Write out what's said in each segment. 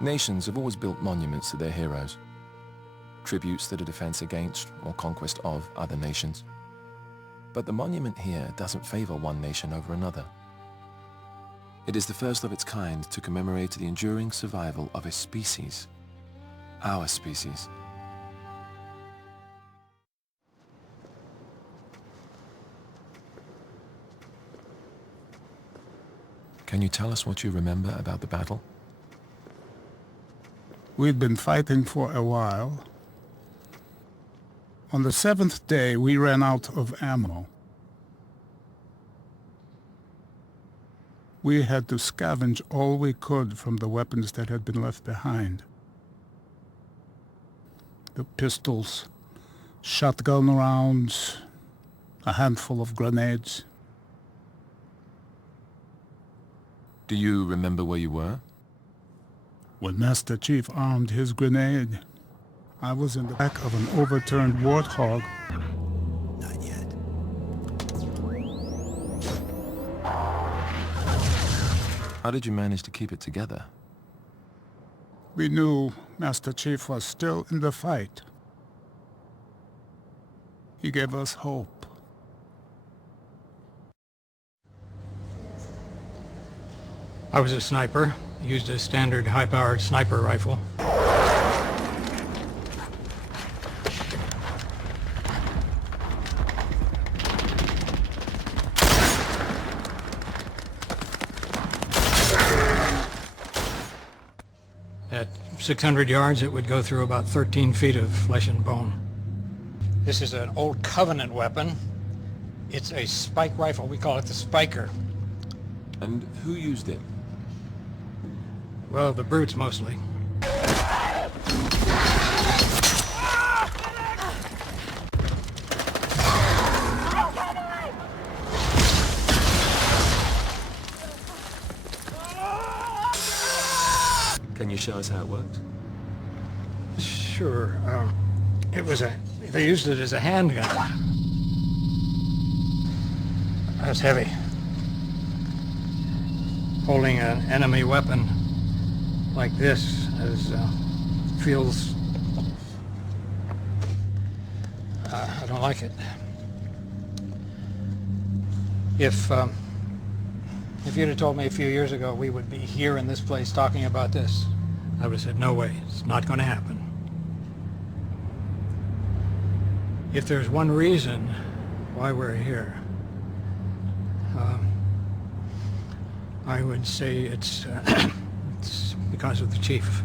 Nations have always built monuments to their heroes, tributes to the defense against or conquest of other nations. But the monument here doesn't favor one nation over another. It is the first of its kind to commemorate the enduring survival of a species, our species. Can you tell us what you remember about the battle? We'd been fighting for a while. On the 7th day, we ran out of ammo. We had to scavenge all we could from the weapons that had been left behind. The pistols, shotgun rounds, a handful of grenades. Do you remember where you were? When Master Chief armed his grenade, I was in the back of an overturned warthog. Not yet. How did you manage to keep it together? We knew Master Chief was still in the fight. He gave us hope. I was a sniper. Used a standard high-powered sniper rifle. At 600 yards, it would go through about 13 feet of flesh and bone. This is an old Covenant weapon. It's a spike rifle. We call it the Spiker. And who used it? Well, the brutes mostly. Can you show us how it worked? Sure. They used it as a handgun. That's heavy. Holding an enemy weapon like this feels... I don't like it. If you'd have told me a few years ago we would be here in this place talking about this, I would have said, no way, it's not going to happen. If there's one reason why we're here, I would say it's because of the chief.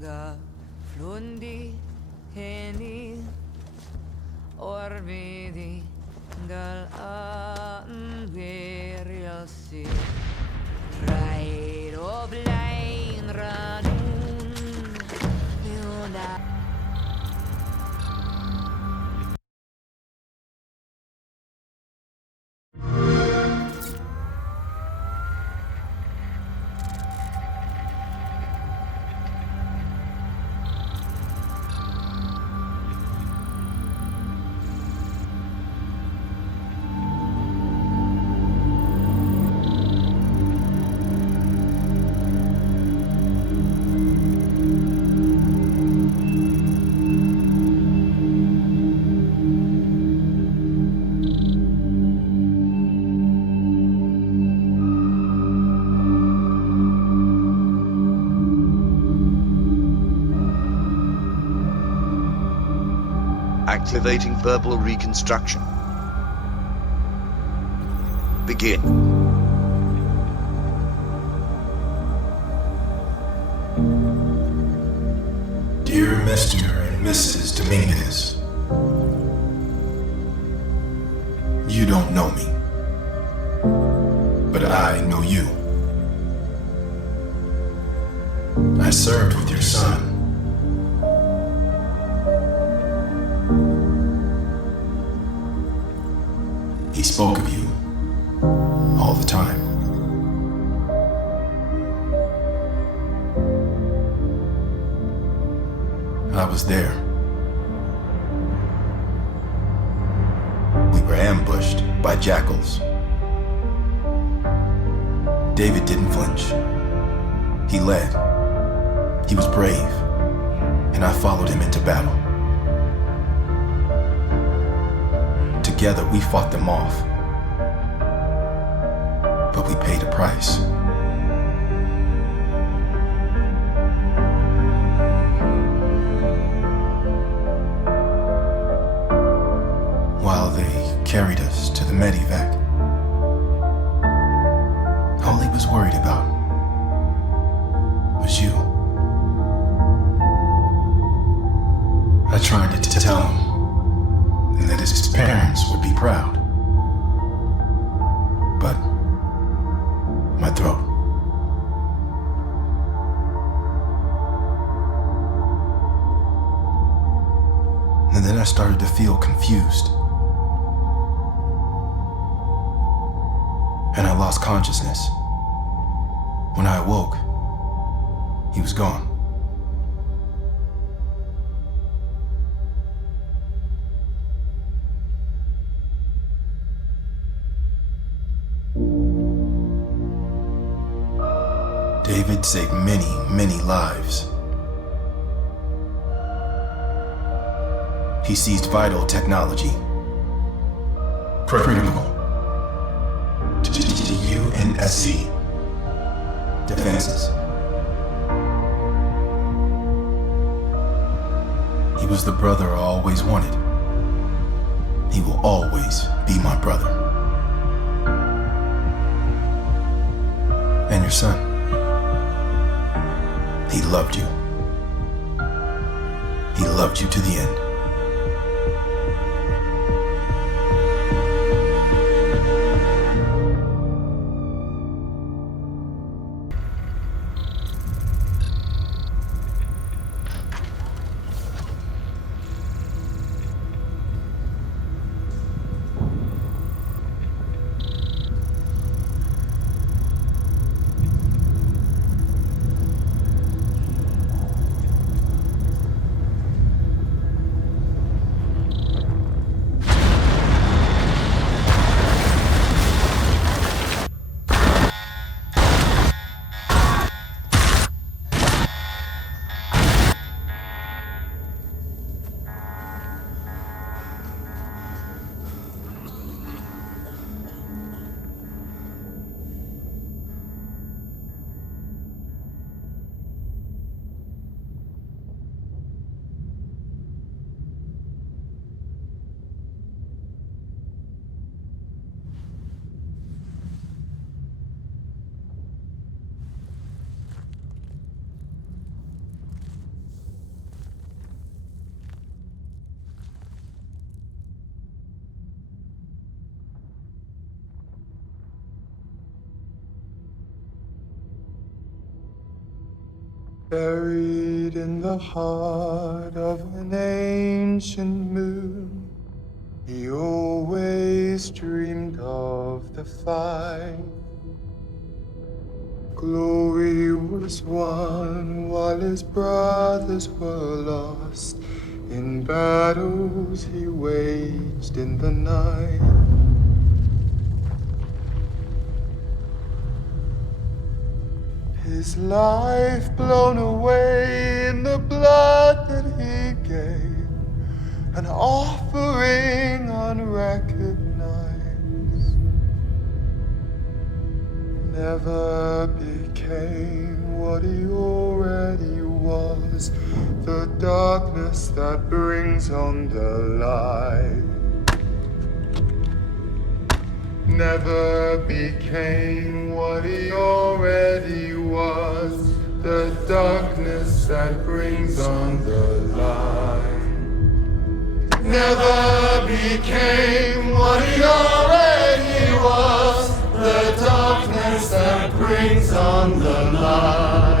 Ga flundi heni orvidi gal anveriasi right of line radun yuna. Activating verbal reconstruction. Begin. Dear Mr. and Mrs. Dominguez, you don't know me, but I know you. I served with your son. He spoke of you all the time. I was there. We were ambushed by jackals. David didn't flinch. He led. He was brave, and I followed him into battle. Together we fought them off, but we paid a price. While they carried us to the medevac, all he was worried about was you. I tried to tell him that his parents would be proud. But my throat. And then I started to feel confused. And I lost consciousness. When I awoke, he was gone. David saved many, many lives. He seized vital technology, critical to UNSC defenses. He was the brother I always wanted. He will always be my brother. And your son. He loved you. He loved you to the end. Buried in the heart of an ancient moon, he always dreamed of the fight. Glory was won while his brothers were lost in battles he waged in the night. His life blown away in the blood that he gave, an offering unrecognized. Never became what he already was, the darkness that brings on the light. Never became what he already was, the darkness that brings on the light. Never became what he already was, the darkness that brings on the light.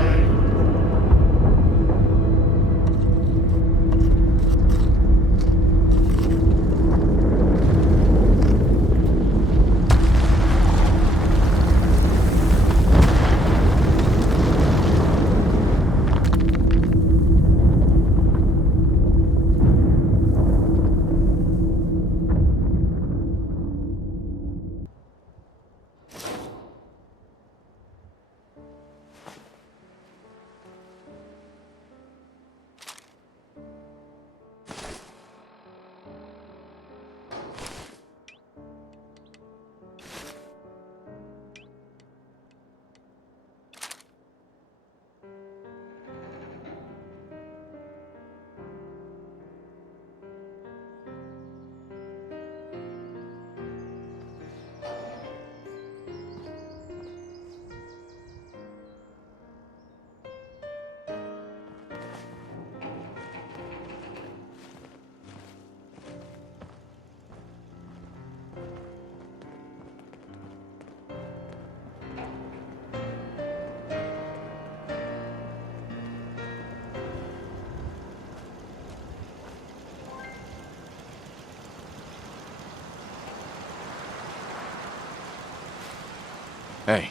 Hey.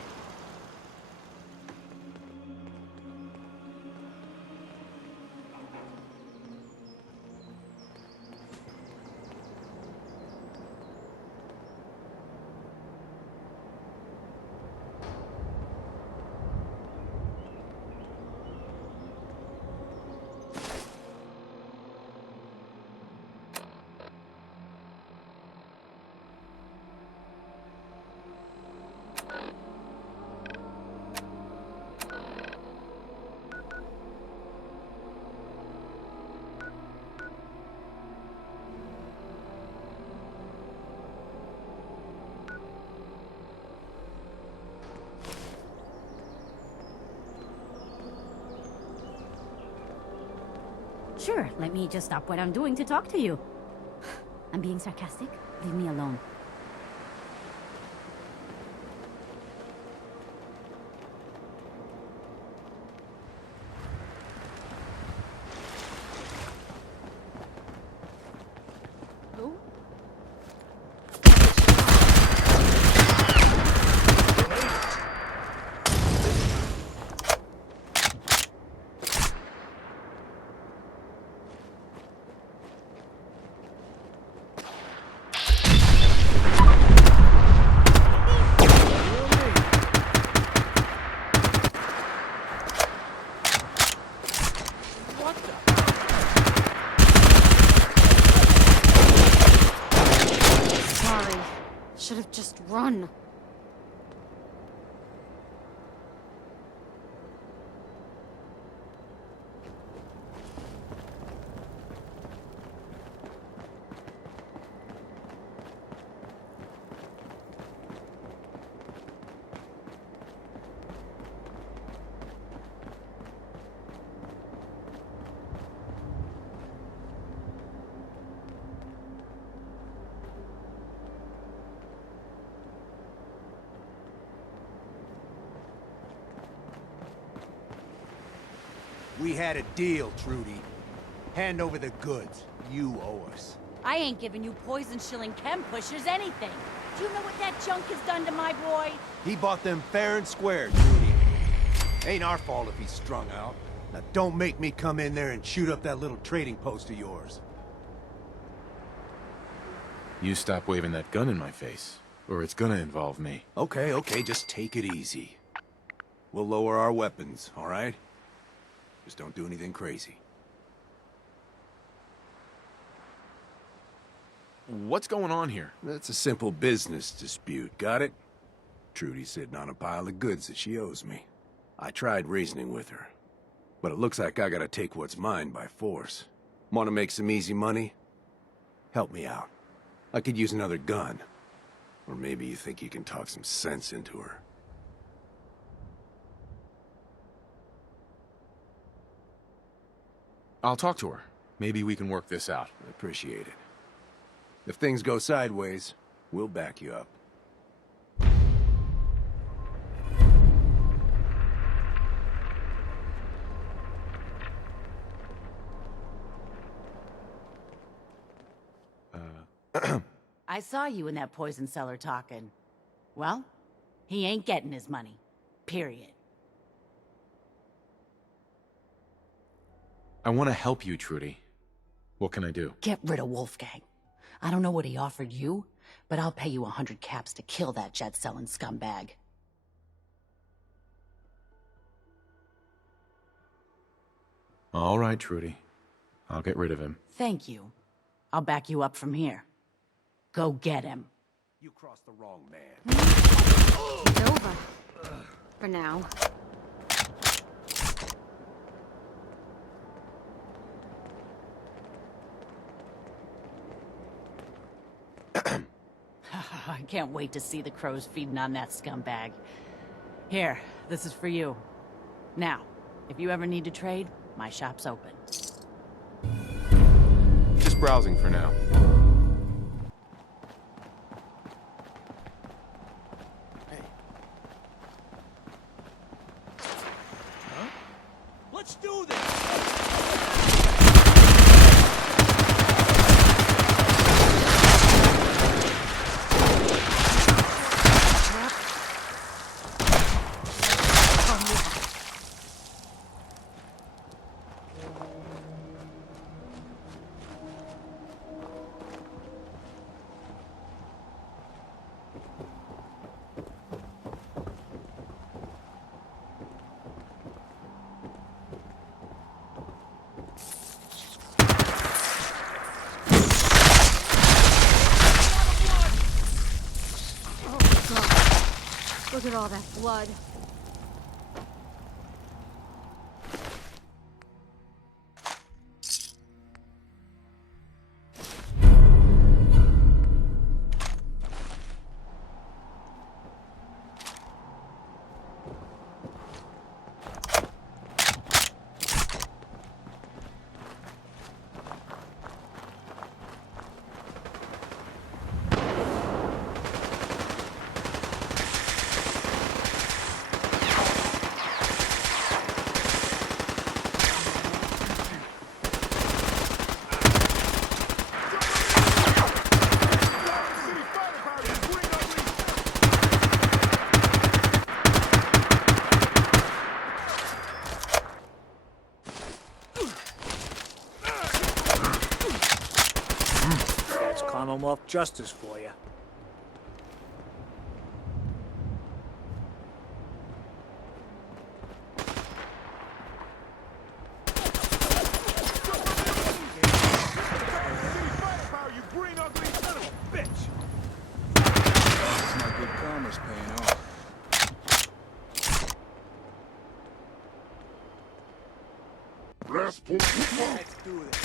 Sure, let me just stop what I'm doing to talk to you. I'm being sarcastic. Leave me alone. Who? Should have just run. We had a deal, Trudy. Hand over the goods. You owe us. I ain't giving you poison-shilling chem pushers anything. Do you know what that junk has done to my boy? He bought them fair and square, Trudy. Ain't our fault if he's strung out. Now don't make me come in there and shoot up that little trading post of yours. You stop waving that gun in my face, or it's gonna involve me. Okay, just take it easy. We'll lower our weapons, all right? Just don't do anything crazy. What's going on here? That's a simple business dispute, got it? Trudy's sitting on a pile of goods that she owes me. I tried reasoning with her, but it looks like I gotta take what's mine by force. Want to make some easy money? Help me out. I could use another gun. Or maybe you think you can talk some sense into her. I'll talk to her. Maybe we can work this out. I appreciate it. If things go sideways, we'll back you up. I saw you in that poison cellar talking. Well, he ain't getting his money. Period. I want to help you, Trudy. What can I do? Get rid of Wolfgang. I don't know what he offered you, but I'll pay you 100 caps to kill that jet-selling scumbag. All right, Trudy. I'll get rid of him. Thank you. I'll back you up from here. Go get him. You crossed the wrong man. It's over. For now. I can't wait to see the crows feeding on that scumbag. Here, this is for you. Now, if you ever need to trade, my shop's open. Just browsing for now. Let's do this! Look at all that blood. Commonwealth justice for you. Let's do this.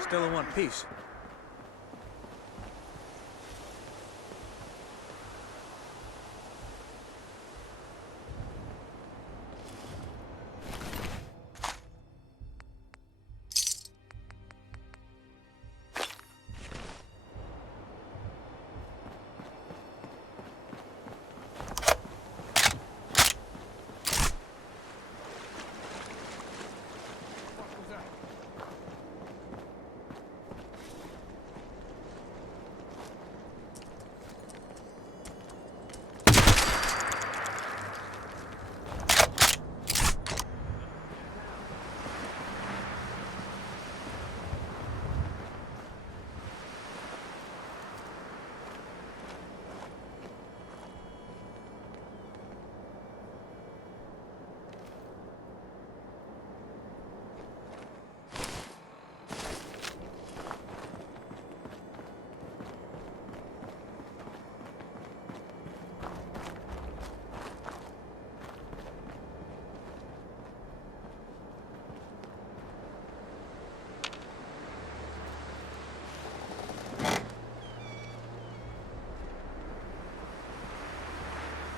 Still in one piece.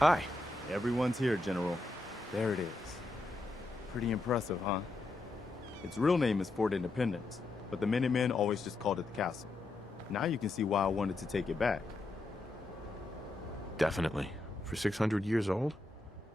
Hi. Everyone's here, General. There it is. Pretty impressive, huh? Its real name is Fort Independence, but the Minutemen always just called it the castle. Now you can see why I wanted to take it back. Definitely. For 600 years old,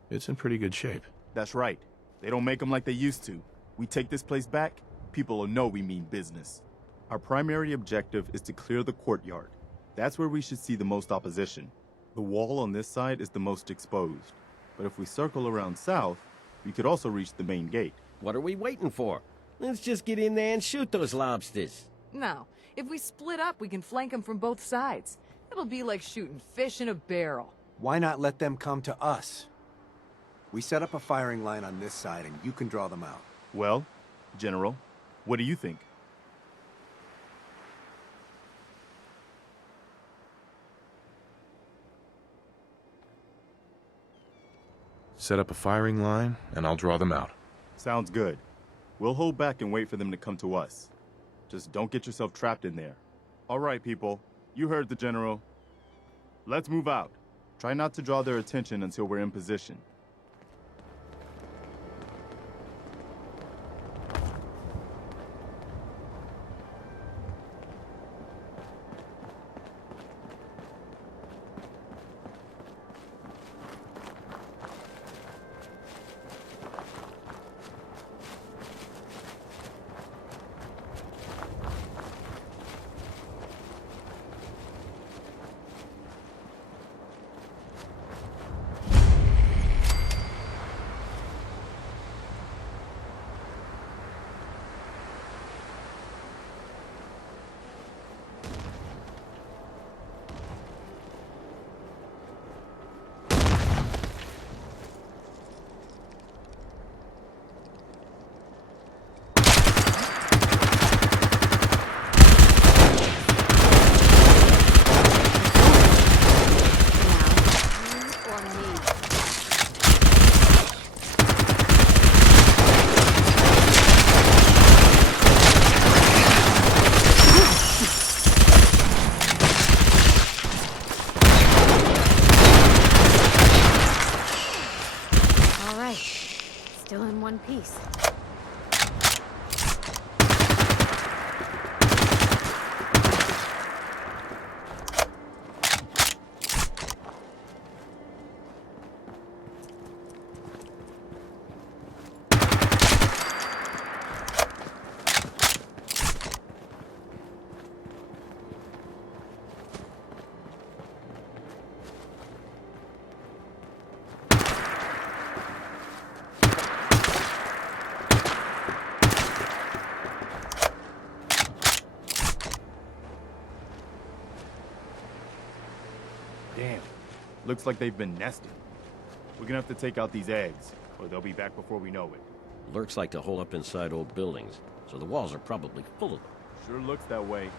it's in pretty good shape. That's right. They don't make them like they used to. We take this place back, people will know we mean business. Our primary objective is to clear the courtyard. That's where we should see the most opposition. The wall on this side is the most exposed. But if we circle around south, we could also reach the main gate. What are we waiting for? Let's just get in there and shoot those lobsters. No. If we split up, we can flank them from both sides. It'll be like shooting fish in a barrel. Why not let them come to us? We set up a firing line on this side and you can draw them out. Well, General, what do you think? Set up a firing line, and I'll draw them out. Sounds good. We'll hold back and wait for them to come to us. Just don't get yourself trapped in there. All right, people. You heard the General. Let's move out. Try not to draw their attention until we're in position. Piece. Damn. Looks like they've been nesting. We're gonna have to take out these eggs, or they'll be back before we know it. Lurks like to hole up inside old buildings, so the walls are probably full of them. Sure looks that way.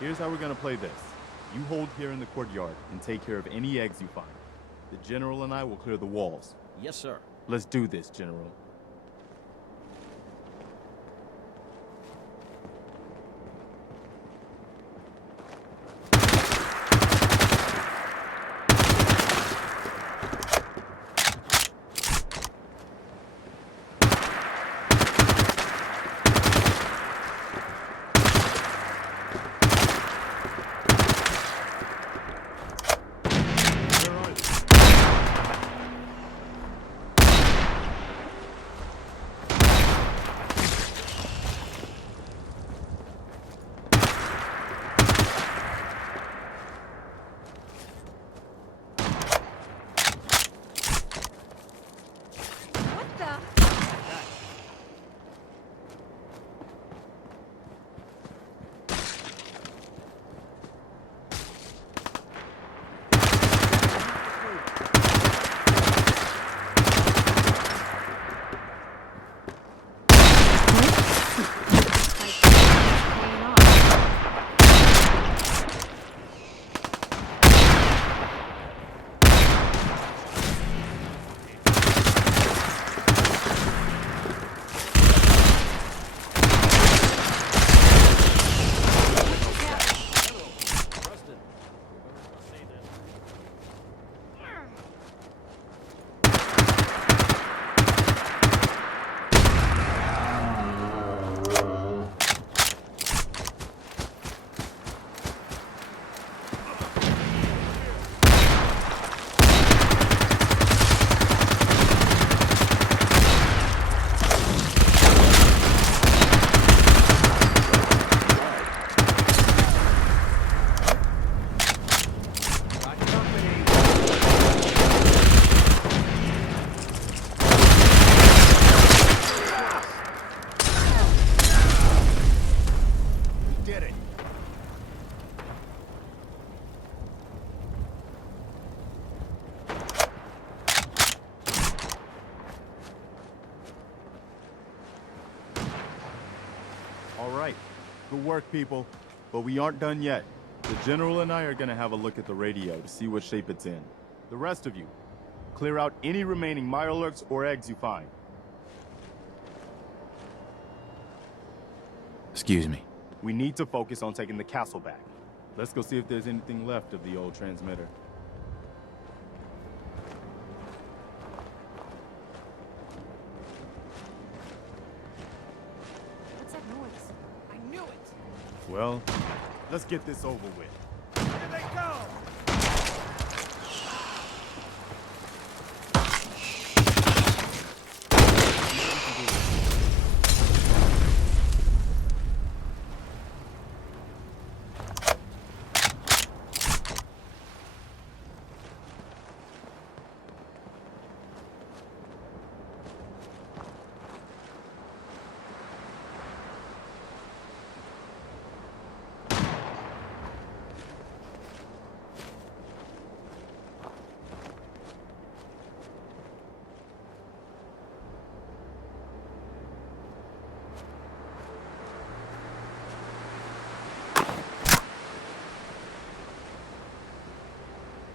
Here's how we're gonna play this. You hold here in the courtyard and take care of any eggs you find. The General and I will clear the walls. Yes, sir. Let's do this, General. Good work, people. But we aren't done yet. The General and I are gonna have a look at the radio to see what shape it's in. The rest of you, clear out any remaining Mirelurks or eggs you find. Excuse me. We need to focus on taking the castle back. Let's go see if there's anything left of the old transmitter. What's that noise? I knew it! Well, let's get this over with. Here they go!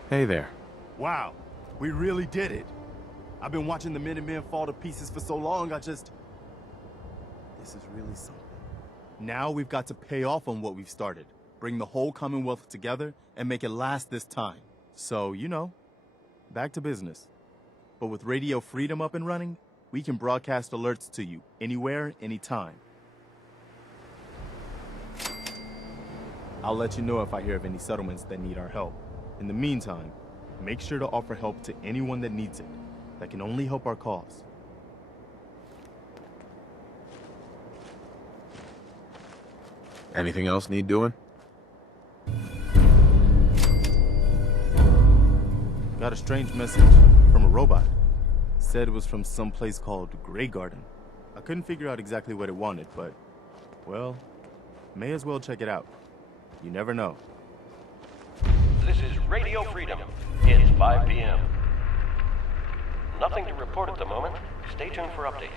Hey there. Wow, we really did it. I've been watching the Minutemen fall to pieces for so long, This is really something. Now we've got to pay off on what we've started. Bring the whole Commonwealth together and make it last this time. So, you know, back to business. But with Radio Freedom up and running, we can broadcast alerts to you anywhere, anytime. I'll let you know if I hear of any settlements that need our help. In the meantime, make sure to offer help to anyone that needs it. That can only help our cause. Anything else need doing? Got a strange message from a robot. Said it was from some place called Graygarden. I couldn't figure out exactly what it wanted, but, well, may as well check it out. You never know. This is Radio Freedom. It's 5 p.m. Nothing to report at the moment. Stay tuned for updates.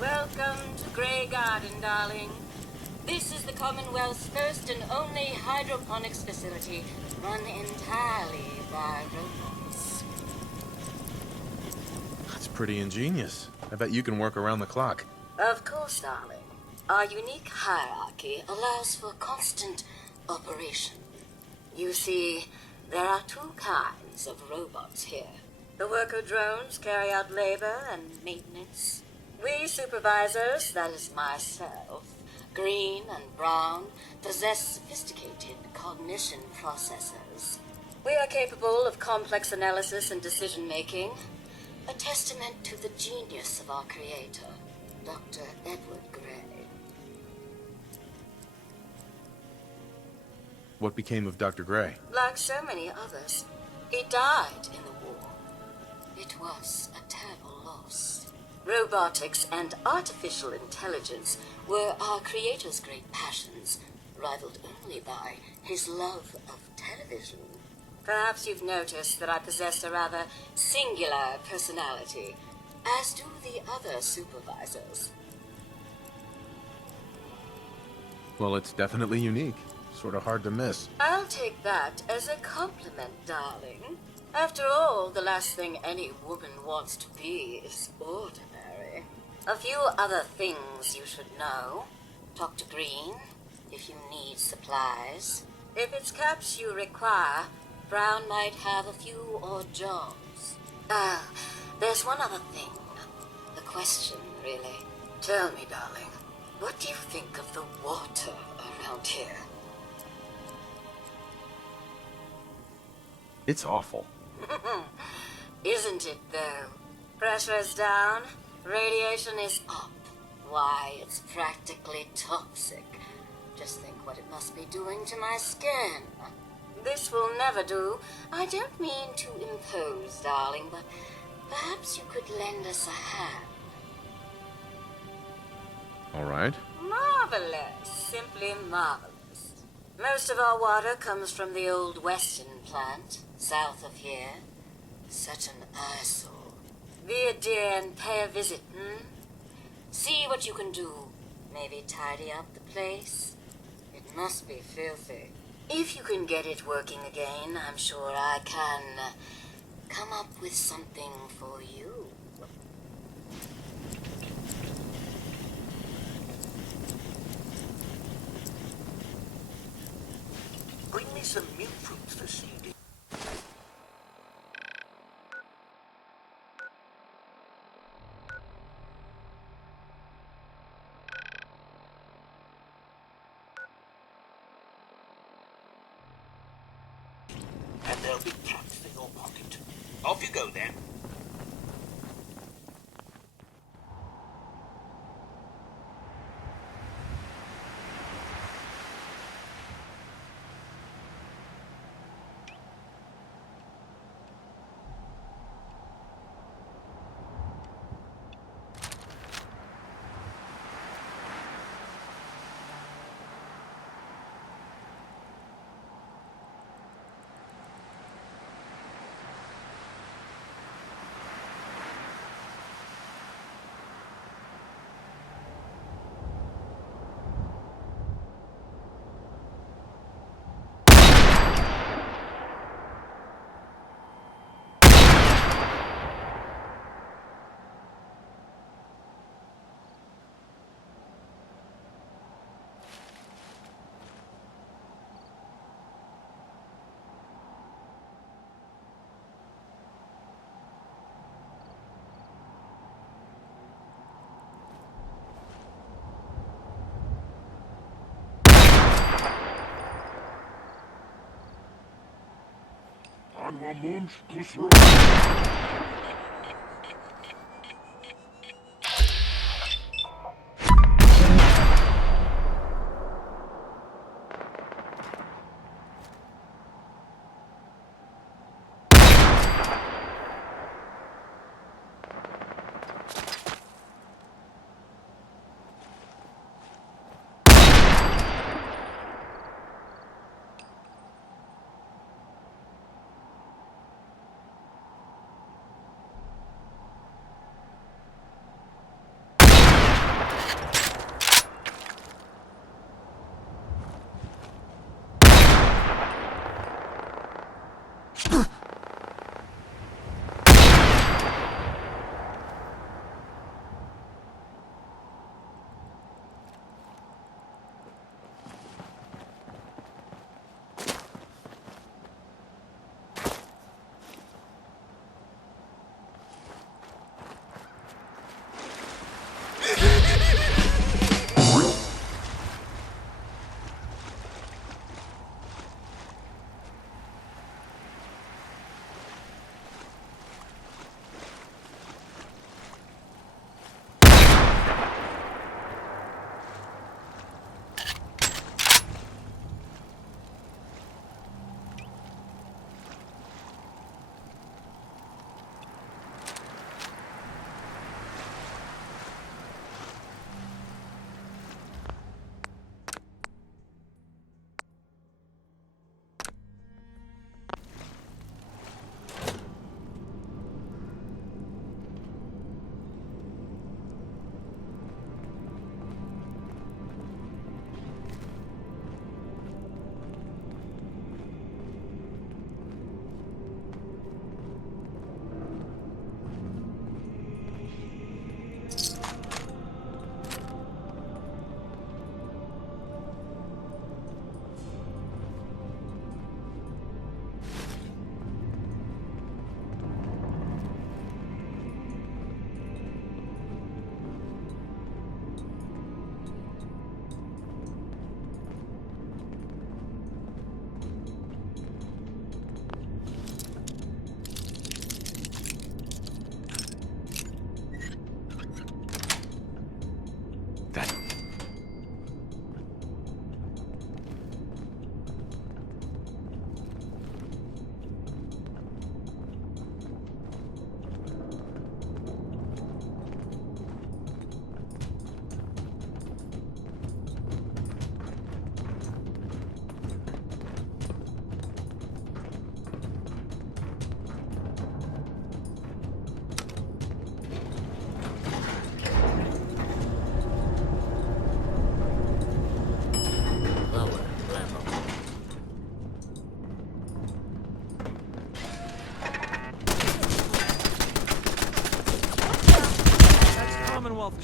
Welcome to Graygarden, darling. This is the Commonwealth's first and only hydroponics facility, run entirely by robots. That's pretty ingenious. I bet you can work around the clock. Of course, darling. Our unique hierarchy allows for constant operation. You see, there are two kinds of robots here. The worker drones carry out labor and maintenance. We supervisors, that is myself, green and brown, possess sophisticated cognition processors. We are capable of complex analysis and decision-making, a testament to the genius of our creator, Dr. Edward Gray. What became of Dr. Gray? Like so many others, he died in the war. It was a terrible loss. Robotics and artificial intelligence were our creator's great passions, rivaled only by his love of television. Perhaps you've noticed that I possess a rather singular personality, as do the other supervisors. Well, it's definitely unique. Sort of hard to miss. I'll take that as a compliment, darling. After all, the last thing any woman wants to be is ordinary. A few other things you should know. Talk to Green if you need supplies. If it's caps you require, Brown might have a few odd jobs. There's one other thing. A question, really. Tell me, darling, what do you think of the water around here? It's awful. Isn't it, though? Pressure's down, radiation is up. Why, it's practically toxic. Just think what it must be doing to my skin. This will never do. I don't mean to impose, darling, but perhaps you could lend us a hand. All right. Marvelous. Simply marvelous. Most of our water comes from the old Western plant, south of here. Such an eyesore. Be a dear and pay a visit, See what you can do. Maybe tidy up the place. It must be filthy. If you can get it working again, I'm sure I can come up with something for you. Bring me some milk fruits this evening. And there'll be caps in your pocket. Off you go, then.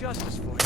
justice for you.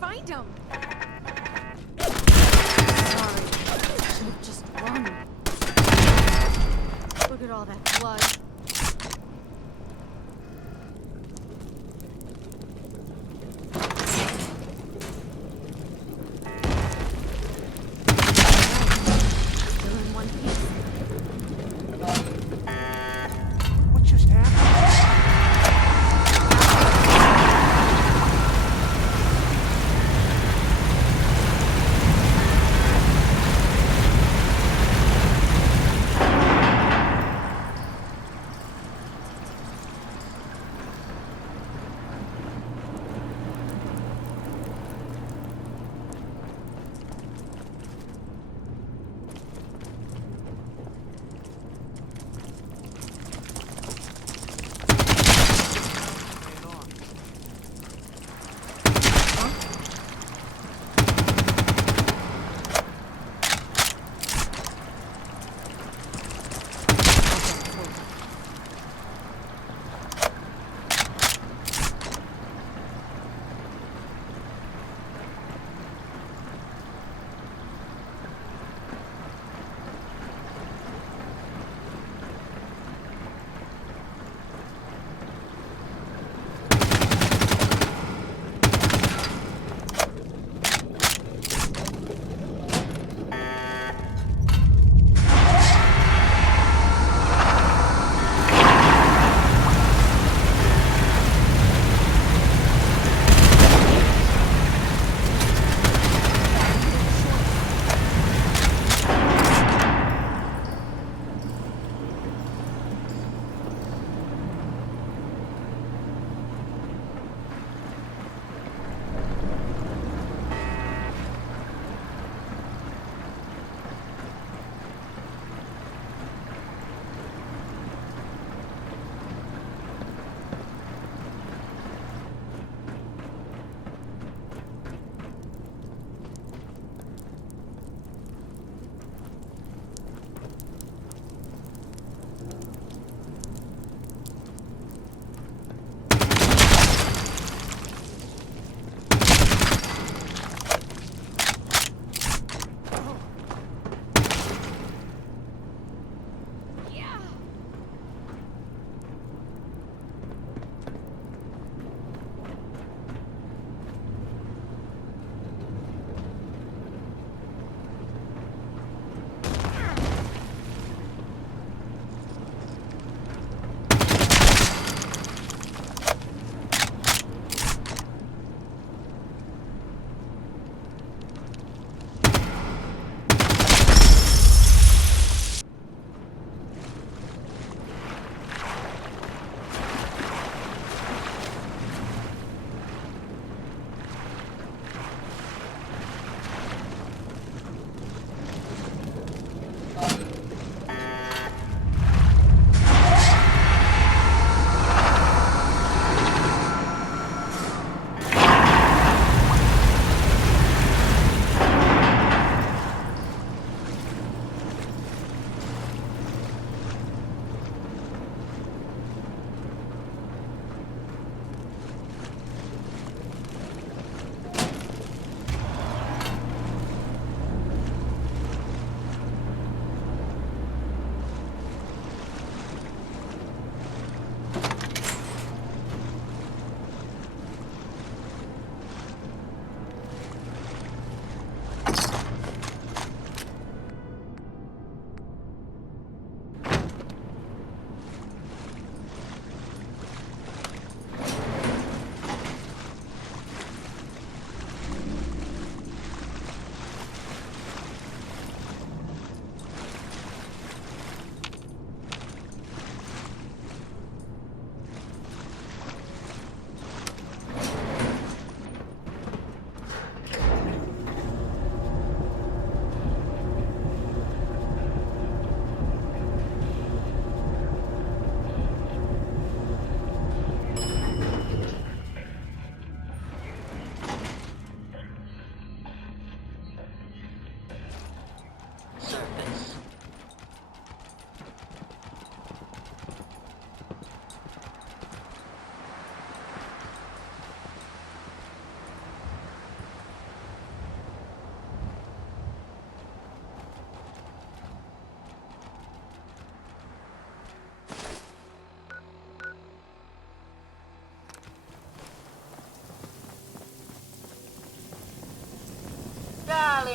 Find him! Sorry. Should have just run. Look at all that blood. Still in one piece. What just happened?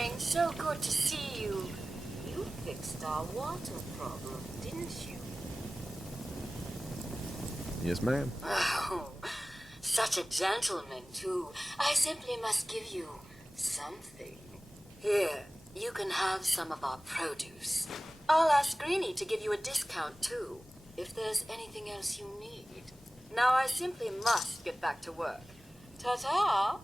morning. So good to see you. You fixed our water problem, didn't you? Yes, ma'am. Oh, such a gentleman, too. I simply must give you something. Here, you can have some of our produce. I'll ask Greenie to give you a discount, too, if there's anything else you need. Now I simply must get back to work. Ta-ta!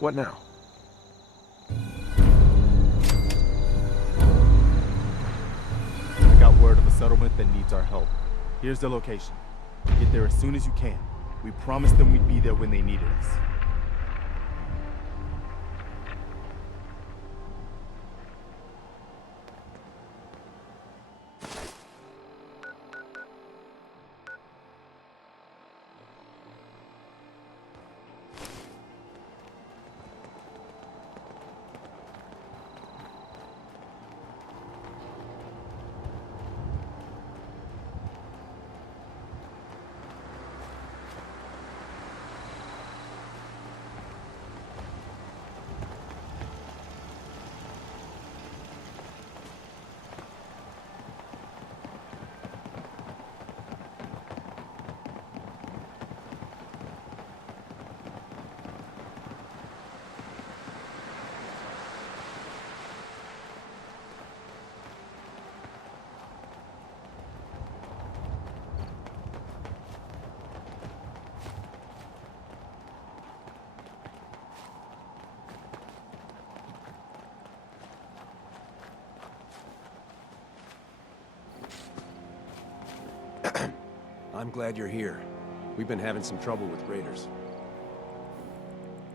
What now? I got word of a settlement that needs our help. Here's the location. Get there as soon as you can. We promised them we'd be there when they needed us. I'm glad you're here. We've been having some trouble with raiders.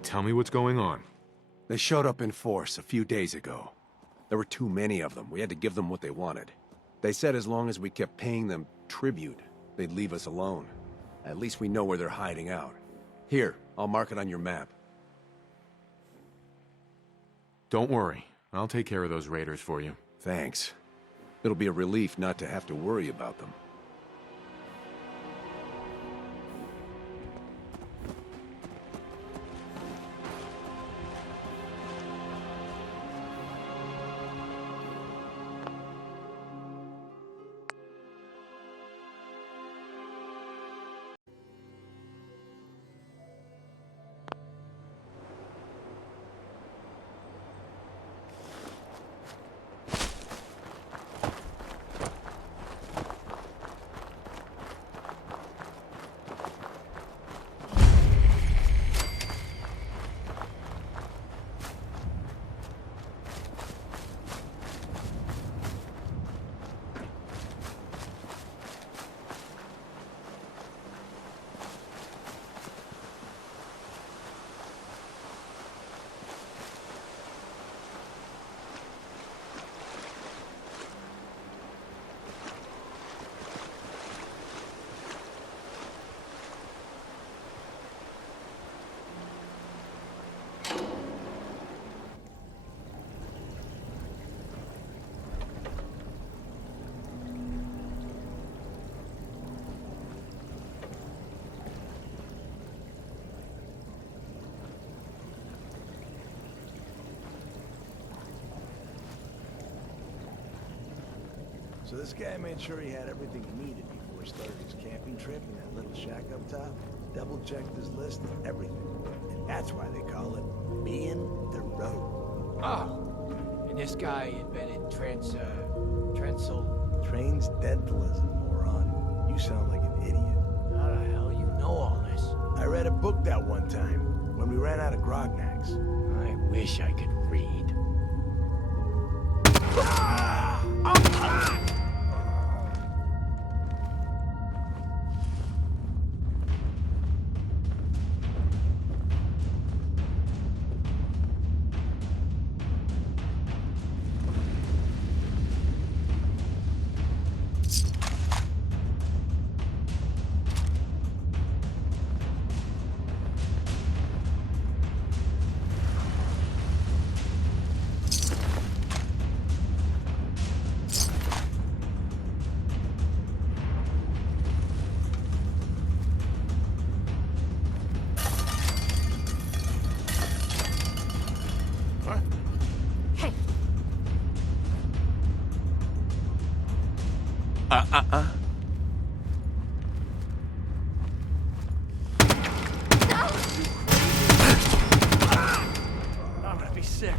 Tell me what's going on. They showed up in force a few days ago. There were too many of them. We had to give them what they wanted. They said as long as we kept paying them tribute, they'd leave us alone. At least we know where they're hiding out. Here, I'll mark it on your map. Don't worry. I'll take care of those raiders for you. Thanks. It'll be a relief not to have to worry about them. So this guy made sure he had everything he needed before he started his camping trip in that little shack up top. Double-checked his list and everything. And that's why they call it being the road. Oh, and this guy invented Transdentalism, moron. You sound like an idiot. How the hell you know all this? I read a book that one time, when we ran out of grognacks. I wish I could read. I'm gonna be sick.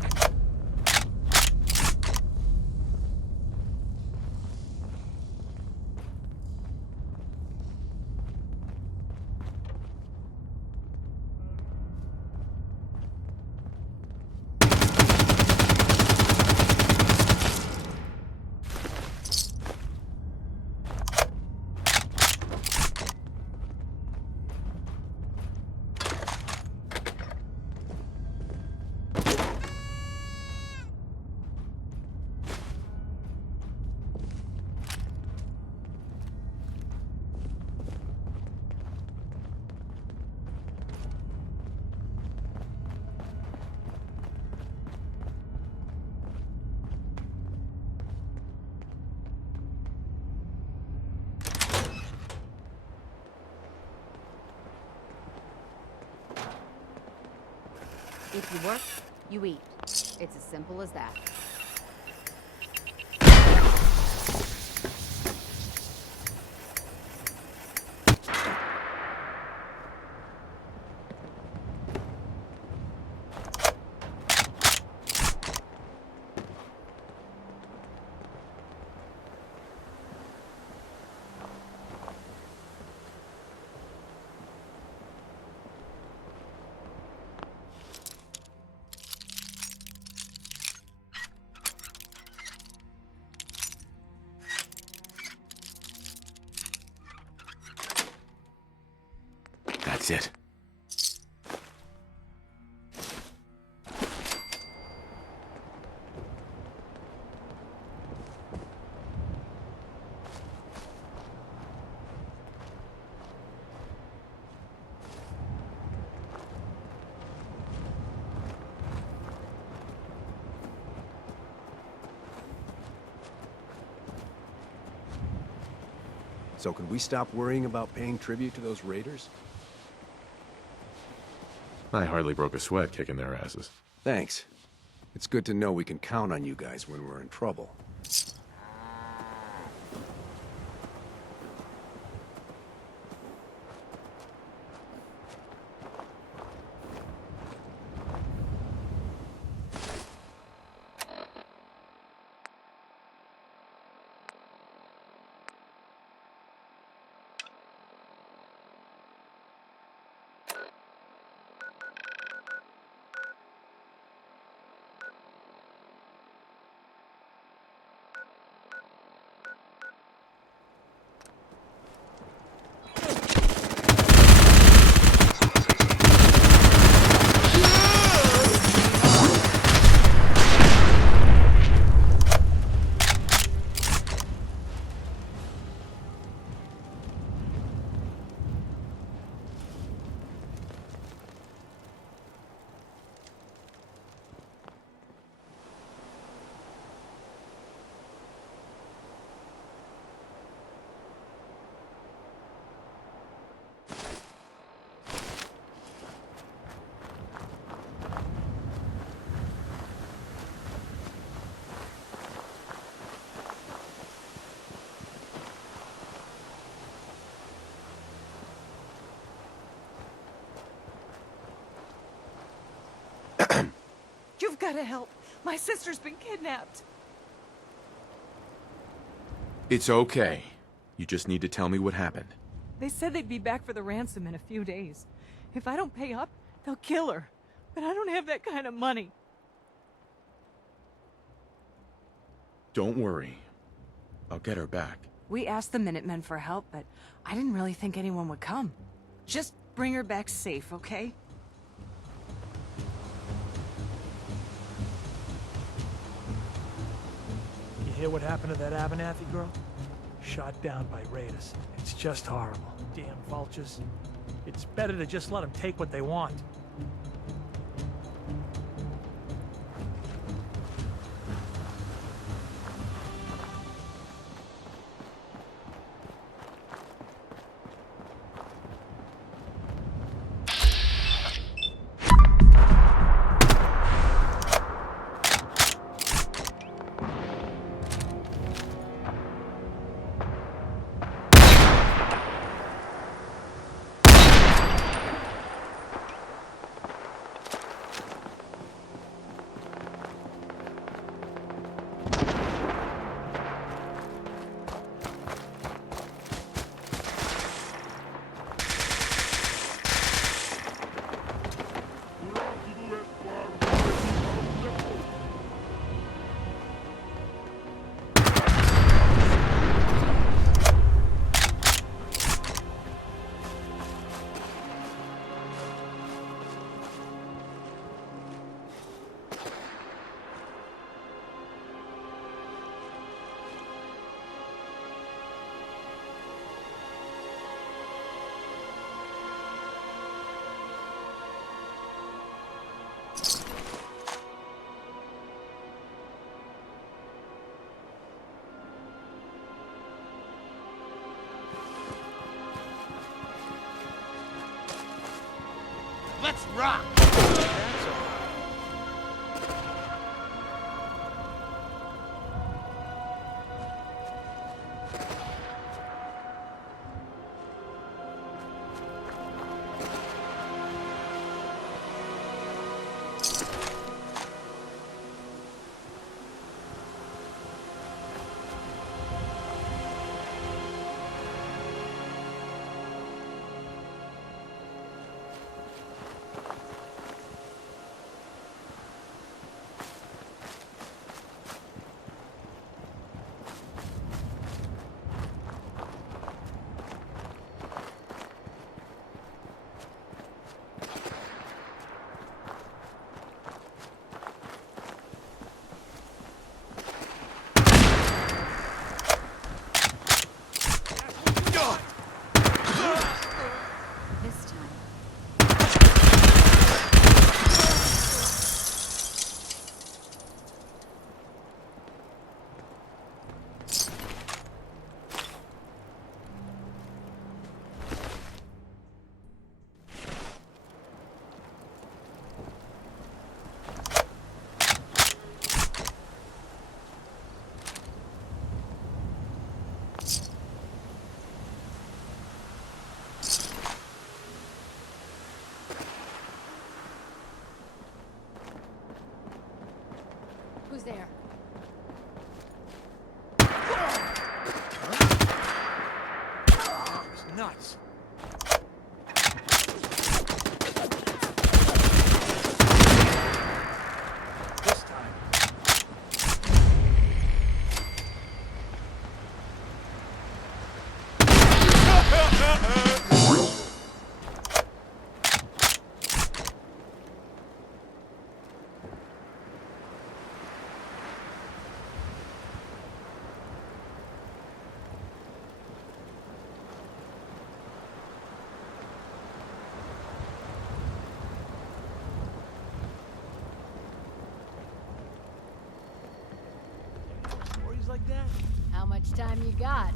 If you work, you eat. It's as simple as that. That's it. So could we stop worrying about paying tribute to those raiders? I hardly broke a sweat kicking their asses. Thanks. It's good to know we can count on you guys when we're in trouble. gotta help. My sister's been kidnapped. It's okay. You just need to tell me what happened. They said they'd be back for the ransom in a few days. If I don't pay up, they'll kill her. But I don't have that kind of money. Don't worry. I'll get her back. We asked the Minutemen for help, but I didn't really think anyone would come. Just bring her back safe, okay? You hear what happened to that Abernathys girl? Shot down by raiders. It's just horrible. Damn vultures. It's better to just let them take what they want. Let's rock! Who's there? It's nuts. This time. Like that? How much time you got?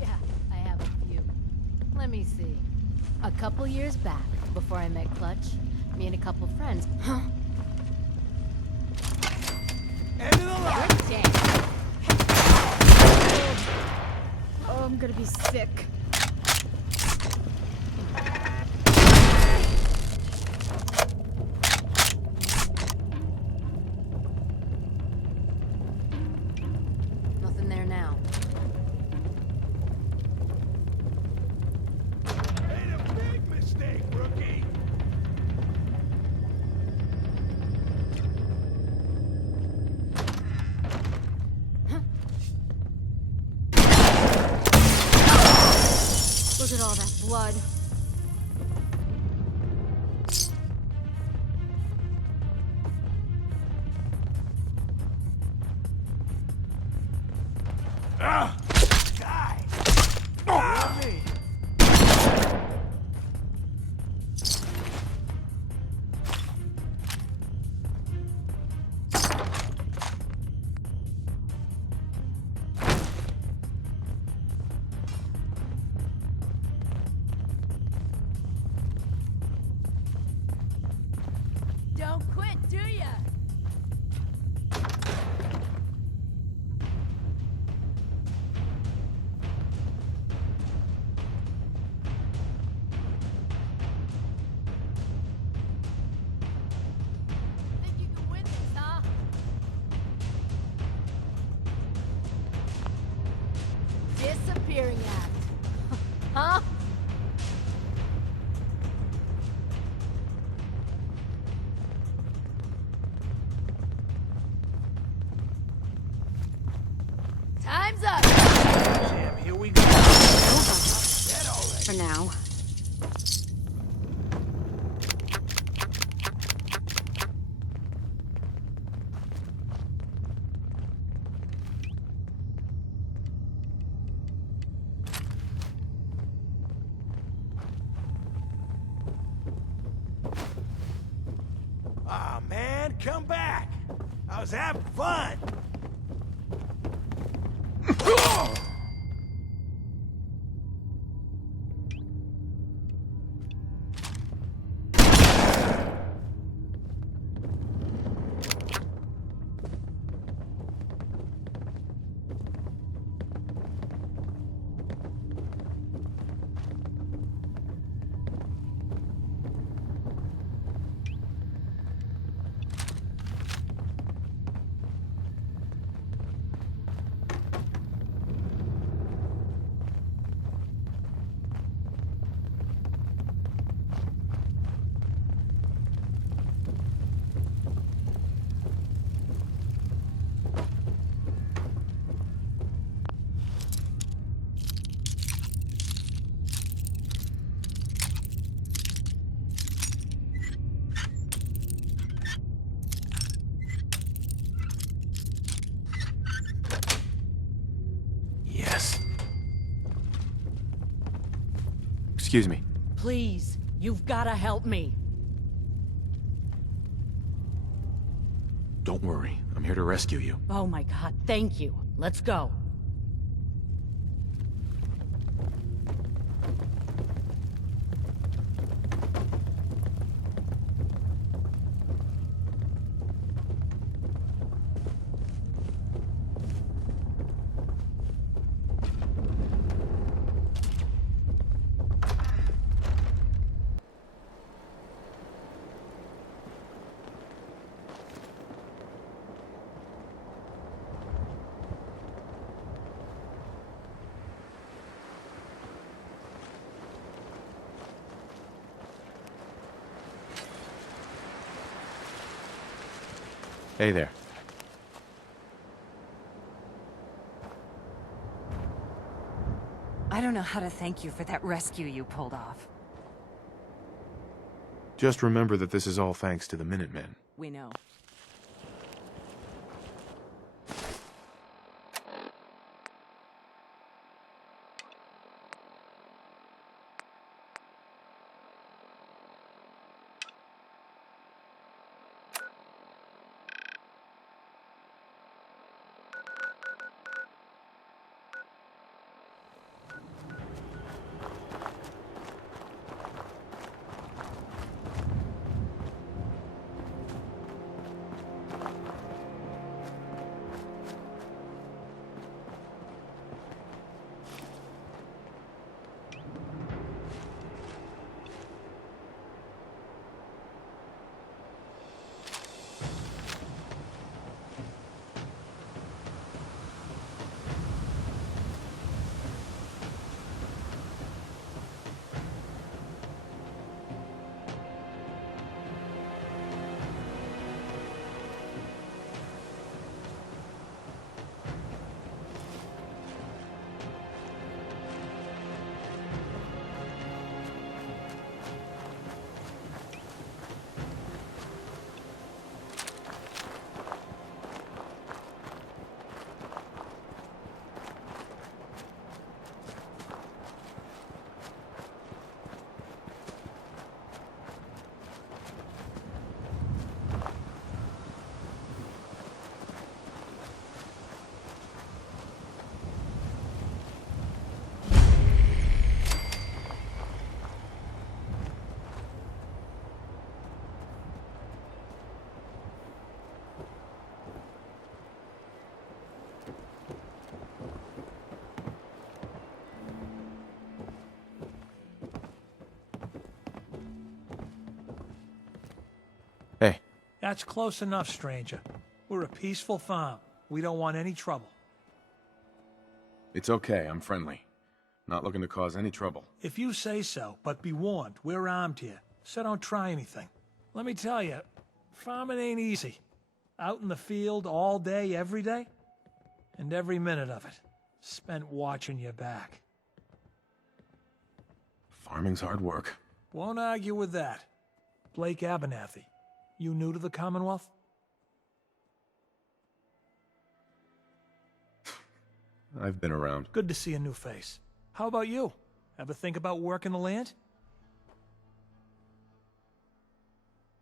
Yeah, I have a few. Let me see. A couple years back, before I met Clutch, me and a couple friends. Huh? End of the line! Dang. Oh, I'm gonna be sick. Look at all that blood. Ah! Die! Oh! Me. Don't quit, do ya? Think you can win this, huh? Disappearing act. Huh? Time's up! Damn, here we go. For now. Aw, man, come back. I was having fun. Excuse me. Please, you've gotta help me. Don't worry. I'm here to rescue you. Oh my god, thank you. Let's go. Hey there. I don't know how to thank you for that rescue you pulled off. Just remember that this is all thanks to the Minutemen. We know. That's close enough, stranger. We're a peaceful farm. We don't want any trouble. It's okay, I'm friendly. Not looking to cause any trouble. If you say so, but be warned, we're armed here, so don't try anything. Let me tell you, farming ain't easy. Out in the field all day, every day, and every minute of it spent watching your back. Farming's hard work. Won't argue with that. Blake Abernathys, you new to the Commonwealth? I've been around. Good to see a new face. How about you? Ever think about working the land?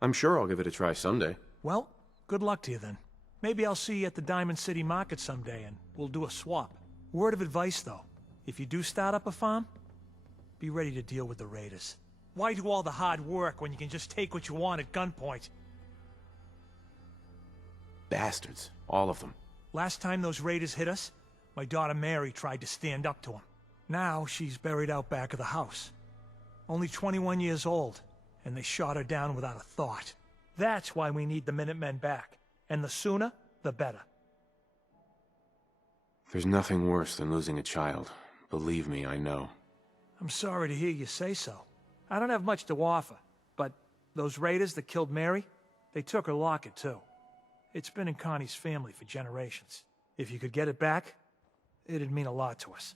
I'm sure I'll give it a try someday. Well, good luck to you then. Maybe I'll see you at the Diamond City Market someday and we'll do a swap. Word of advice though, if you do start up a farm, be ready to deal with the raiders. Why do all the hard work when you can just take what you want at gunpoint? Bastards. All of them. Last time those raiders hit us, my daughter Mary tried to stand up to them. Now she's buried out back of the house. Only 21 years old, and they shot her down without a thought. That's why we need the Minutemen back. And the sooner, the better. There's nothing worse than losing a child. Believe me, I know. I'm sorry to hear you say so. I don't have much to offer, but those raiders that killed Mary, they took her locket too. It's been in Connie's family for generations. If you could get it back, it'd mean a lot to us.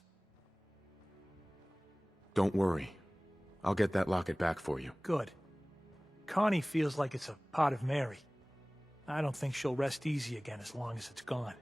Don't worry. I'll get that locket back for you. Good. Connie feels like it's a part of Mary. I don't think she'll rest easy again as long as it's gone.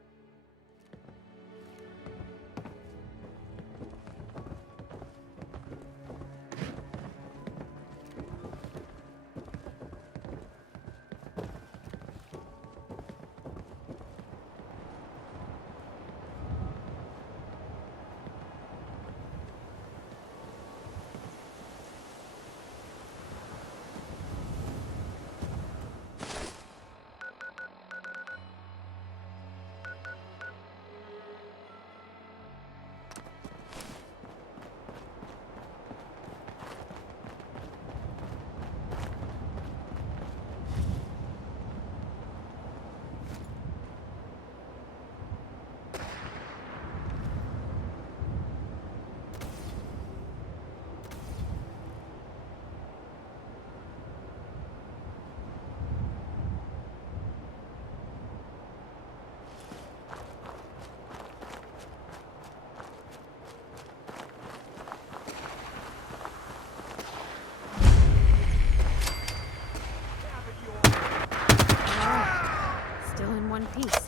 Still in one piece.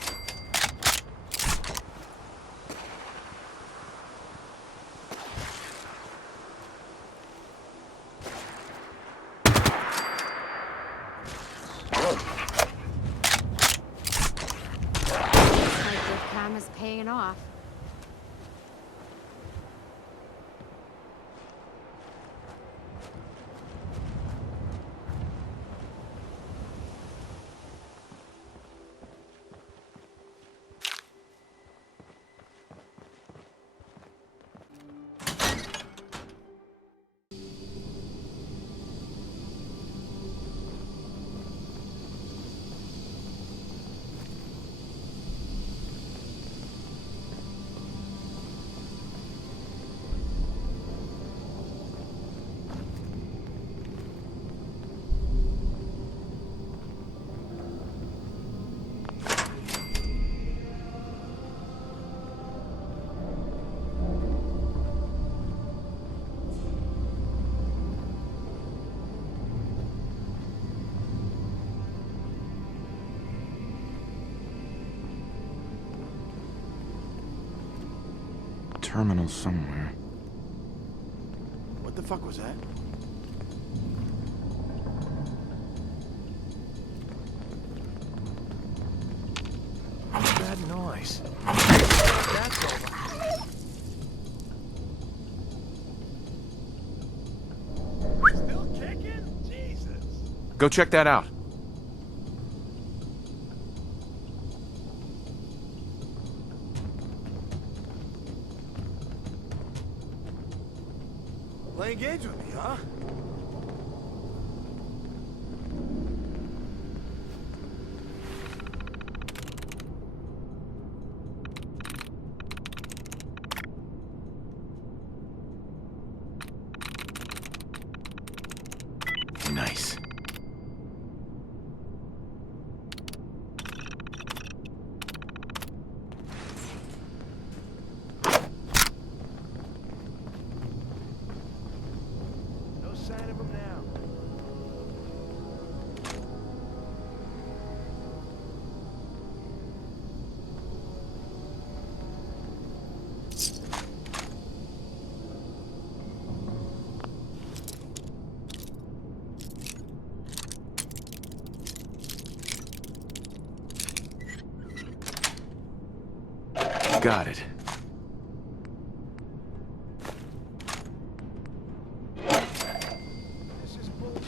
Looks like good karma's paying off. Terminal somewhere. What the fuck was that? What's that noise? That's over. Still kicking? Jesus. Go check that out. Playing games with me, huh? Nice. No sign of him now. Got it. This is bullshit.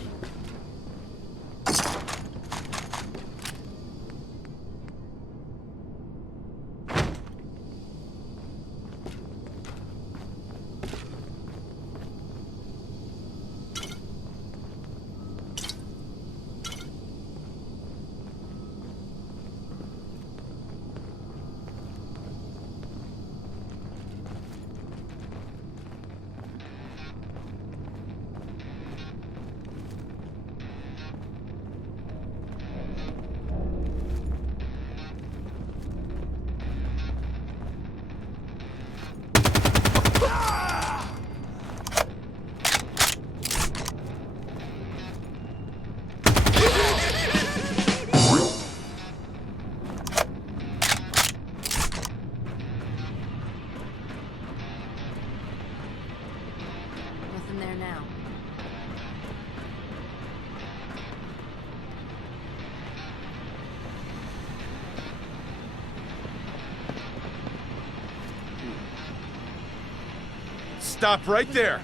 Nothing there now. Stop right there!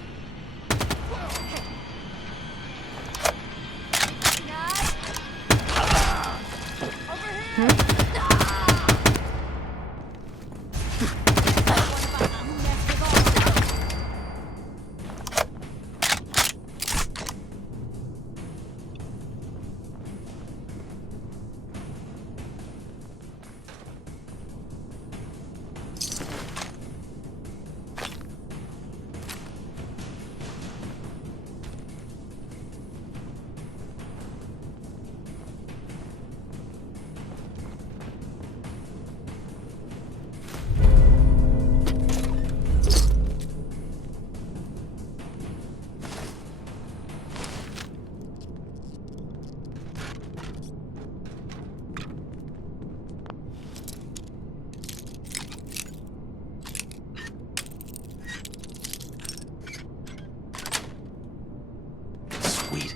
Sweet.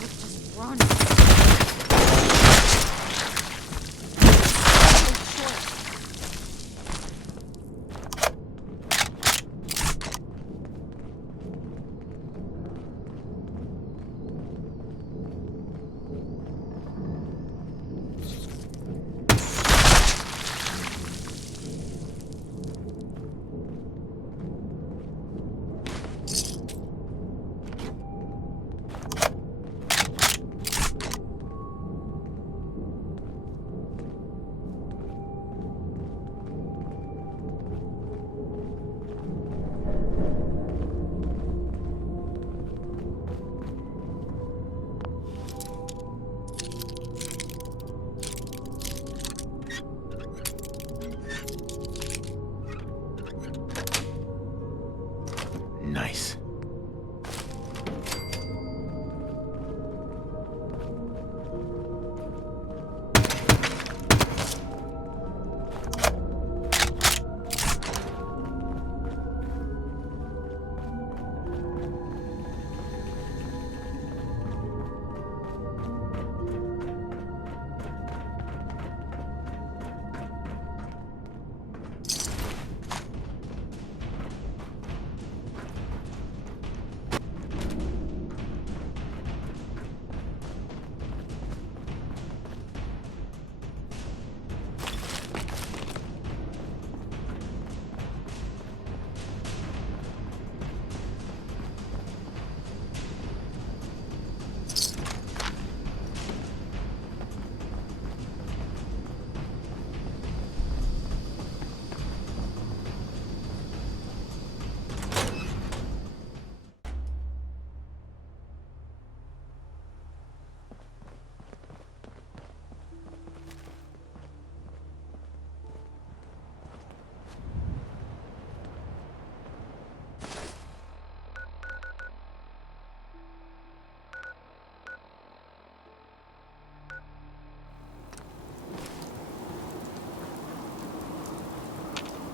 Just run. Nice.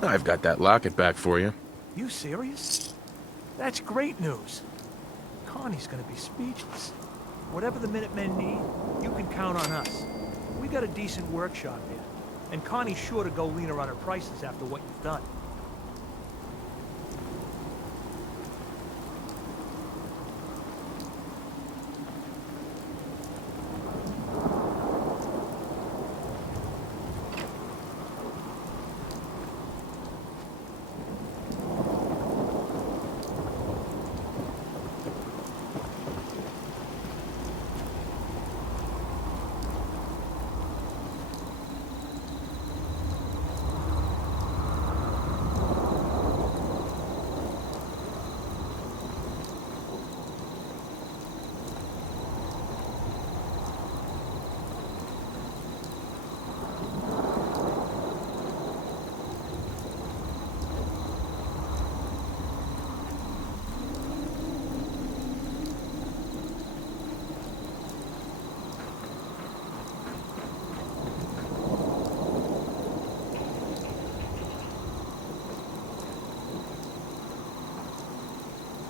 I've got that locket back for you. You serious? That's great news. Connie's gonna be speechless. Whatever the Minutemen need, you can count on us. We got a decent workshop here, and Connie's sure to go leaner on her prices after what you've done.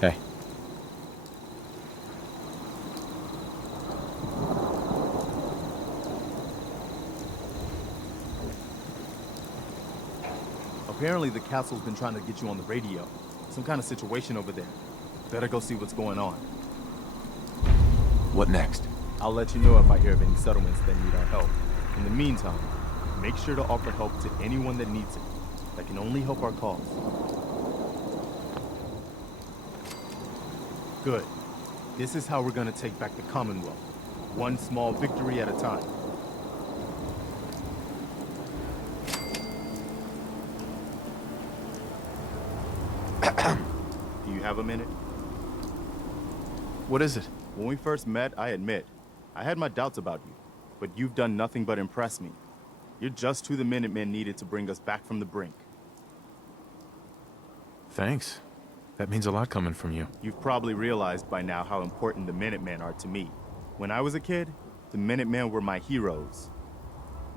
Hey. Apparently the castle's been trying to get you on the radio. Some kind of situation over there. Better go see what's going on. What next? I'll let you know if I hear of any settlements that need our help. In the meantime, make sure to offer help to anyone that needs it. That can only help our cause. Good. This is how we're gonna take back the Commonwealth. One small victory at a time. Do you have a minute? What is it? When we first met, I admit, I had my doubts about you, but you've done nothing but impress me. You're just who the Minutemen needed to bring us back from the brink. Thanks. That means a lot coming from you. You've probably realized by now how important the Minutemen are to me. When I was a kid, the Minutemen were my heroes.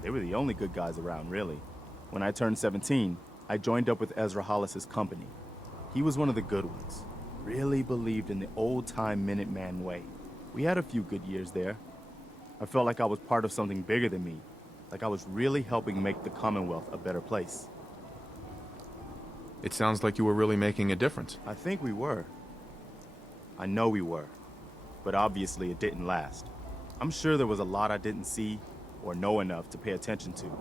They were the only good guys around, really. When I turned 17, I joined up with Ezra Hollis's company. He was one of the good ones. Really believed in the old-time Minuteman way. We had a few good years there. I felt like I was part of something bigger than me. Like I was really helping make the Commonwealth a better place. It sounds like you were really making a difference. I think we were. I know we were. But obviously it didn't last. I'm sure there was a lot I didn't see or know enough to pay attention to.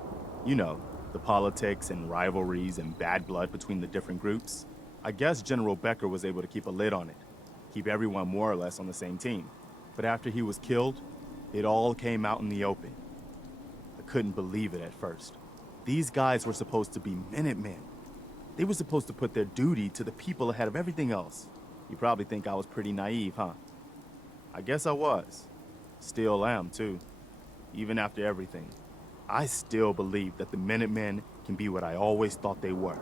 You know, the politics and rivalries and bad blood between the different groups. I guess General Becker was able to keep a lid on it. Keep everyone more or less on the same team. But after he was killed, it all came out in the open. I couldn't believe it at first. These guys were supposed to be Minutemen. They were supposed to put their duty to the people ahead of everything else. You probably think I was pretty naive, huh? I guess I was. Still am, too. Even after everything. I still believe that the Minutemen can be what I always thought they were.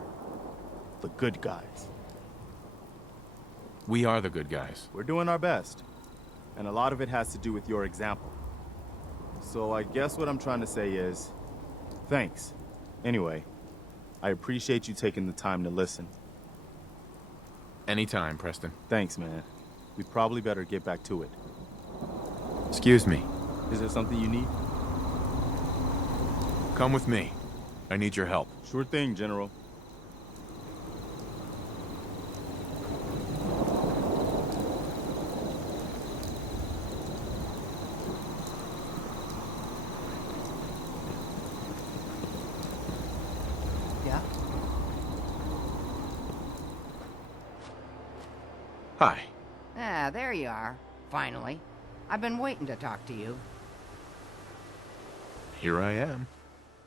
The good guys. We are the good guys. We're doing our best. And a lot of it has to do with your example. So I guess what I'm trying to say is, thanks. Anyway, I appreciate you taking the time to listen. Anytime, Preston. Thanks, man. We probably better get back to it. Excuse me. Is there something you need? Come with me. I need your help. Sure thing, General. Yeah? Hi. Ah, there you are. Finally. I've been waiting to talk to you. Here I am.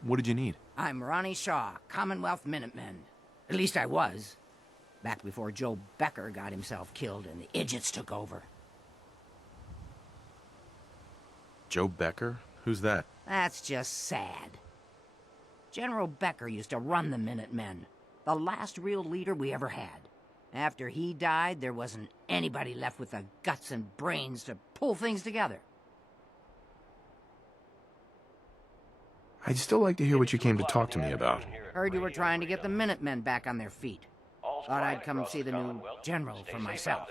What did you need? I'm Ronnie Shaw, Commonwealth Minutemen. At least I was. Back before Joe Becker got himself killed and the idiots took over. Joe Becker? Who's that? That's just sad. General Becker used to run the Minutemen. The last real leader we ever had. After he died, there wasn't anybody left with the guts and brains to pull things together. I'd still like to hear what you came to talk to me about. Heard you were trying to get the Minutemen back on their feet. Thought I'd come see the new general for myself.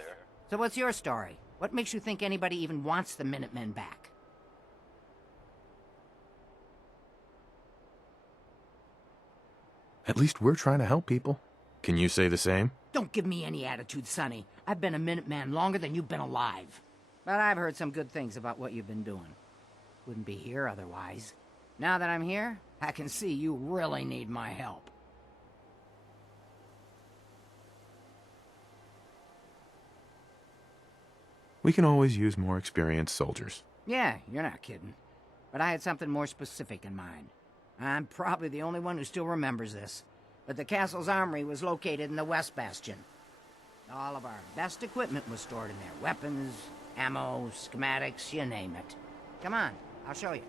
So what's your story? What makes you think anybody even wants the Minutemen back? At least we're trying to help people. Can you say the same? Don't give me any attitude, Sonny. I've been a Minuteman longer than you've been alive. But I've heard some good things about what you've been doing. Wouldn't be here otherwise. Now that I'm here, I can see you really need my help. We can always use more experienced soldiers. Yeah, you're not kidding. But I had something more specific in mind. I'm probably the only one who still remembers this. But the castle's armory was located in the West Bastion. All of our best equipment was stored in there. Weapons, ammo, schematics, you name it. Come on, I'll show you.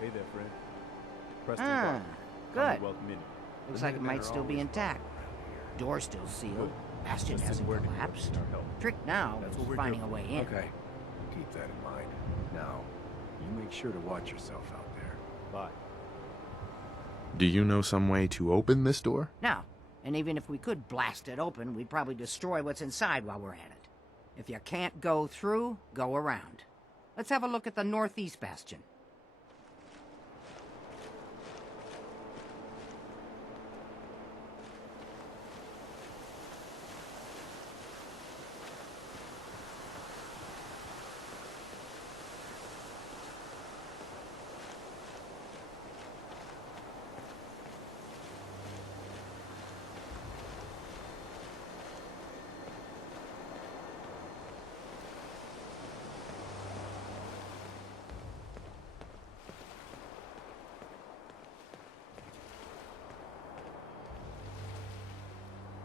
Hey there, friend. Good. Looks like it might still be intact. Door still sealed. Bastion hasn't collapsed. Trick now is finding a way in. Okay. Keep that in mind. Now, you make sure to watch yourself out there. Bye. Do you know some way to open this door? No. And even if we could blast it open, we'd probably destroy what's inside while we're at it. If you can't go through, go around. Let's have a look at the Northeast Bastion.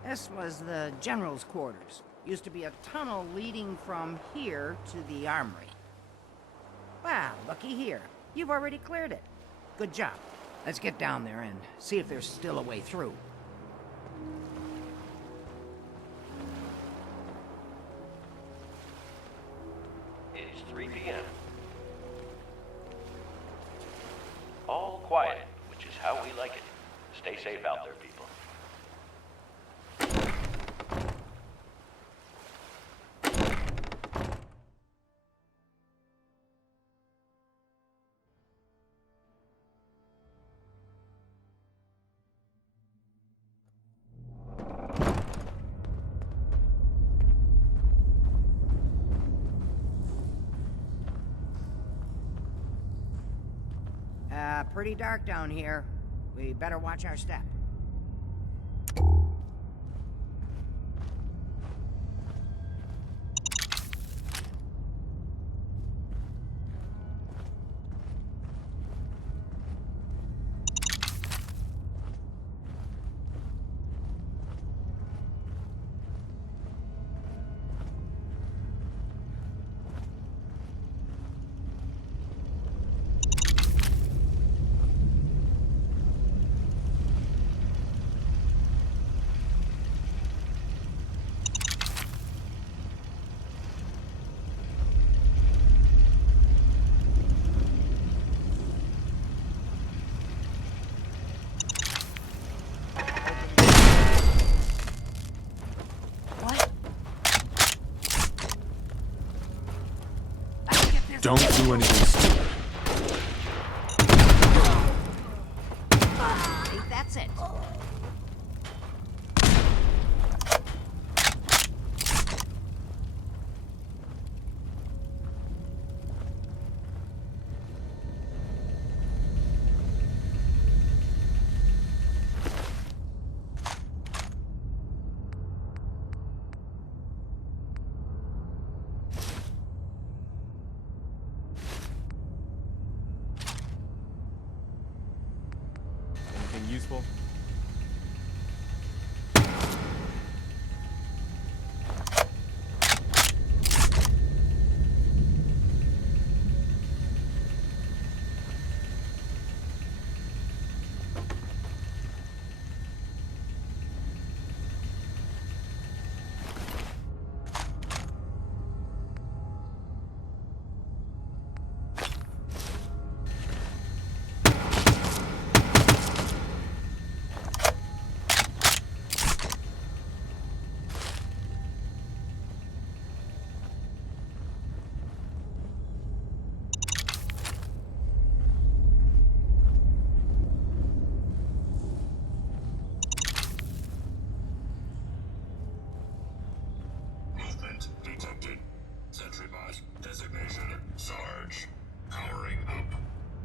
This was the general's quarters. Used to be a tunnel leading from here to the armory. Wow, looky here. You've already cleared it. Good job. Let's get down there and see if there's still a way through. It's 3 p.m. All quiet, which is how we like it. Stay safe out there, people. Pretty dark down here. We better watch our step. Don't do anything stupid. That's it. Useful?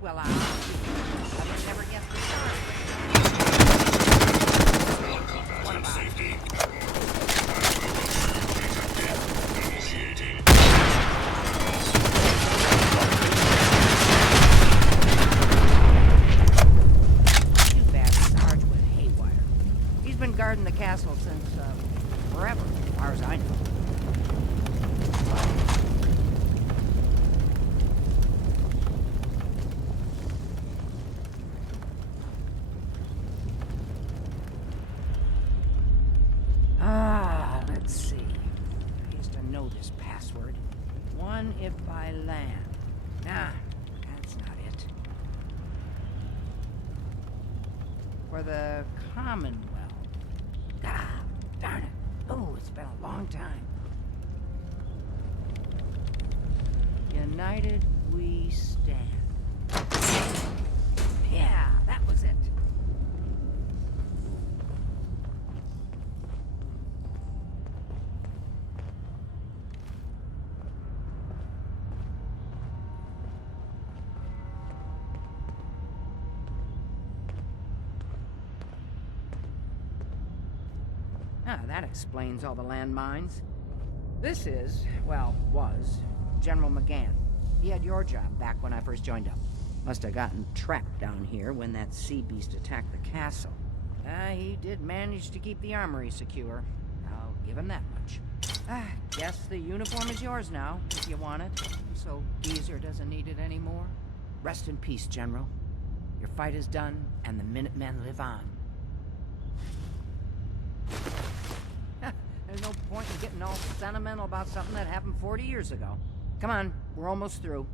Well, I would never guess the start. What about safety? Too bad Sarge went haywire. He's been guarding the castle since, forever, as far as I know. Let's see. I used to know this password. One if I land. Nah, that's not it. For the Commonwealth. Ah, darn it. Oh, it's been a long time. United we stand. Yeah, that was it. Ah, that explains all the landmines. This is, well, was, General McGann. He had your job back when I first joined up. Must have gotten trapped down here when that sea beast attacked the castle. He did manage to keep the armory secure. I'll give him that much. Guess the uniform is yours now, if you want it. So Geezer doesn't need it anymore. Rest in peace, General. Your fight is done, and the Minutemen live on. There's no point in getting all sentimental about something that happened 40 years ago. Come on, we're almost through.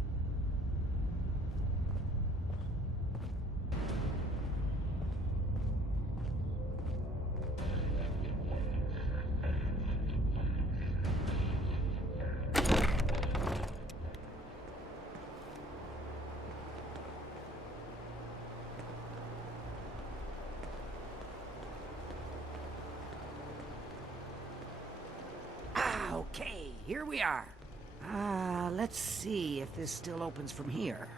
Okay, here we are. Let's see if this still opens from here.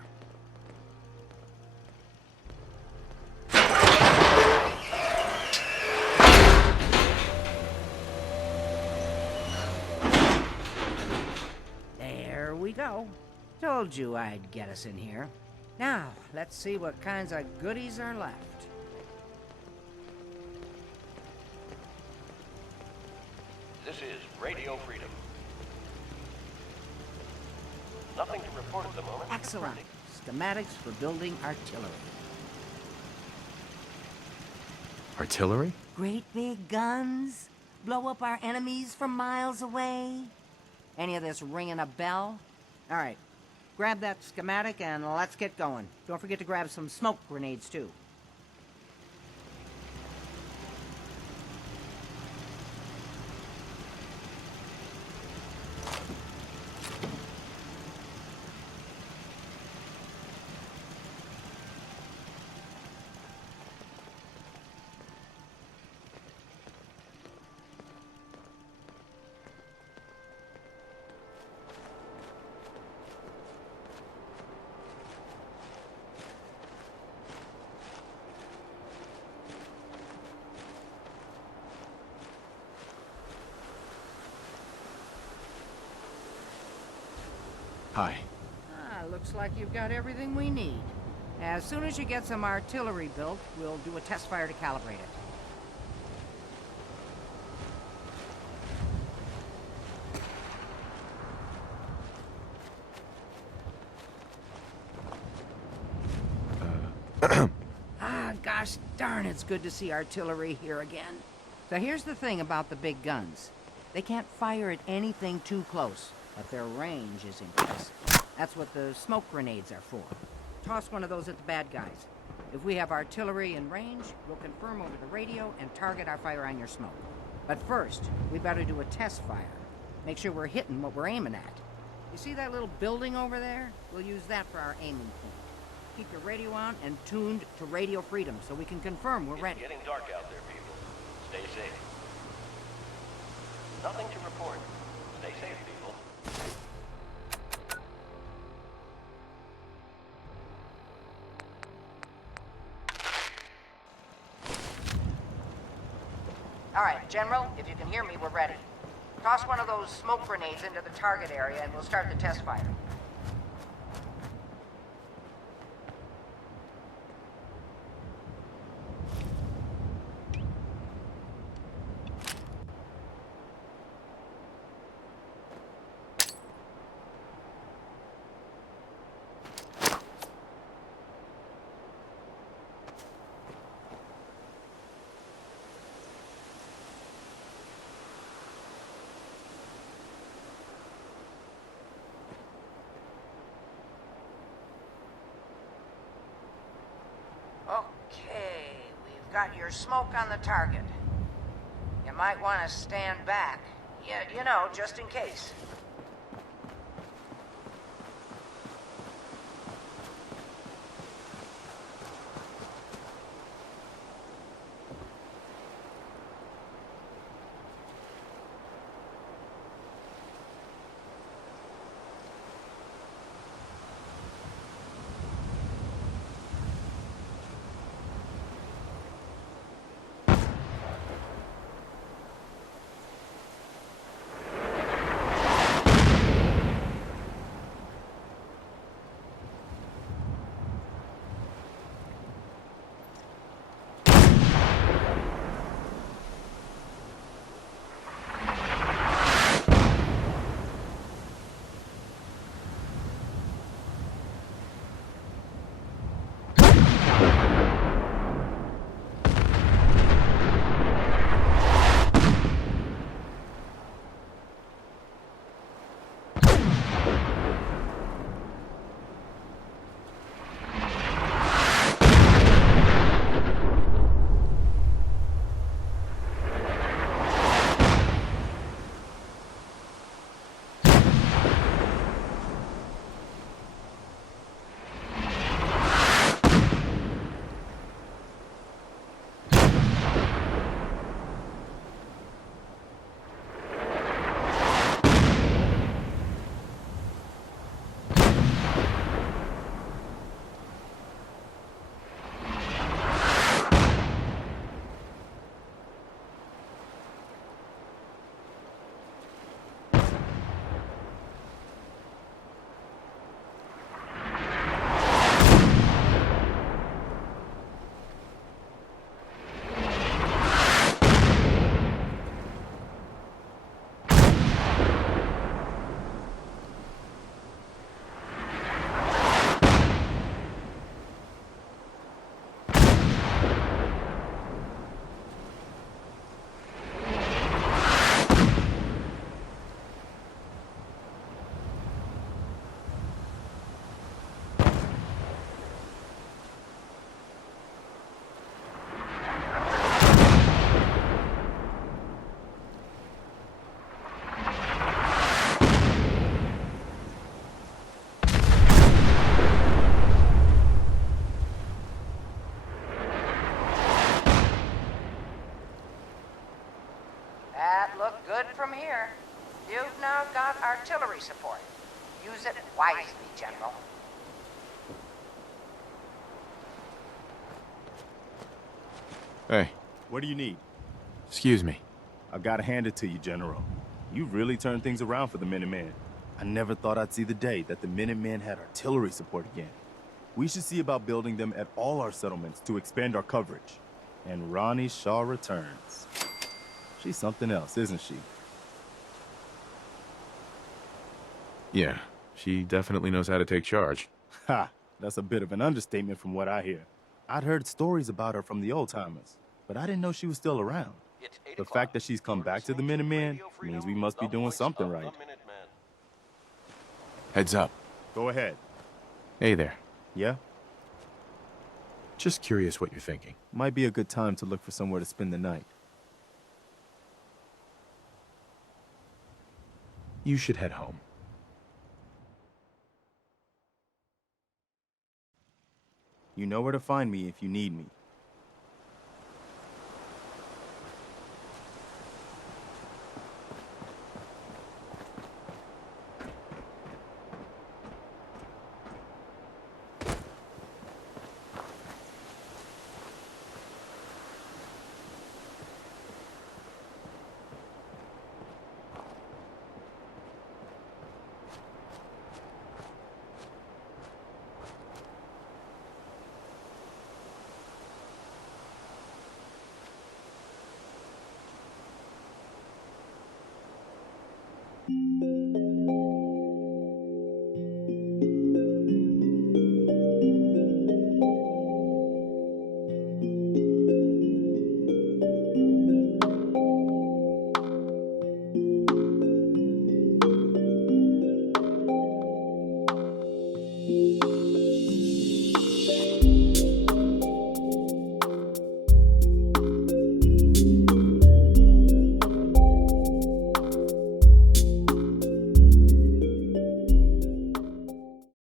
There we go. Told you I'd get us in here. Now, let's see what kinds of goodies are left. This is Radio Freedom. Nothing to report at the moment. Excellent. Schematics for building artillery. Artillery? Great big guns. Blow up our enemies from miles away. Any of this ringing a bell? All right. Grab that schematic and let's get going. Don't forget to grab some smoke grenades, too. Hi. Looks like you've got everything we need. As soon as you get some artillery built, we'll do a test fire to calibrate it. Gosh darn, it's good to see artillery here again. So here's the thing about the big guns. They can't fire at anything too close, but their range is impressive. That's what the smoke grenades are for. Toss one of those at the bad guys. If we have artillery in range, we'll confirm over the radio and target our fire on your smoke. But first, we better do a test fire. Make sure we're hitting what we're aiming at. You see that little building over there? We'll use that for our aiming point. Keep your radio on and tuned to Radio Freedom so we can confirm we're ready. It's getting dark out there, people. Stay safe. Nothing to report. Stay safe, people. All right, General, if you can hear me, we're ready. Toss one of those smoke grenades into the target area and we'll start the test fire. Okay, we've got your smoke on the target. You might want to stand back. Yeah, you know, just in case. Look good from here. You've now got artillery support. Use it wisely, General. Hey. What do you need? Excuse me. I've got to hand it to you, General. You really turned things around for the Minutemen. I never thought I'd see the day that the Minutemen had artillery support again. We should see about building them at all our settlements to expand our coverage. And Ronnie Shaw returns. She's something else, isn't she? Yeah, she definitely knows how to take charge. Ha! That's a bit of an understatement from what I hear. I'd heard stories about her from the old-timers, but I didn't know she was still around. The fact that she's come back to the Minutemen means we must be doing something right. Heads up. Go ahead. Hey there. Yeah? Just curious what you're thinking. Might be a good time to look for somewhere to spend the night. You should head home. You know where to find me if you need me.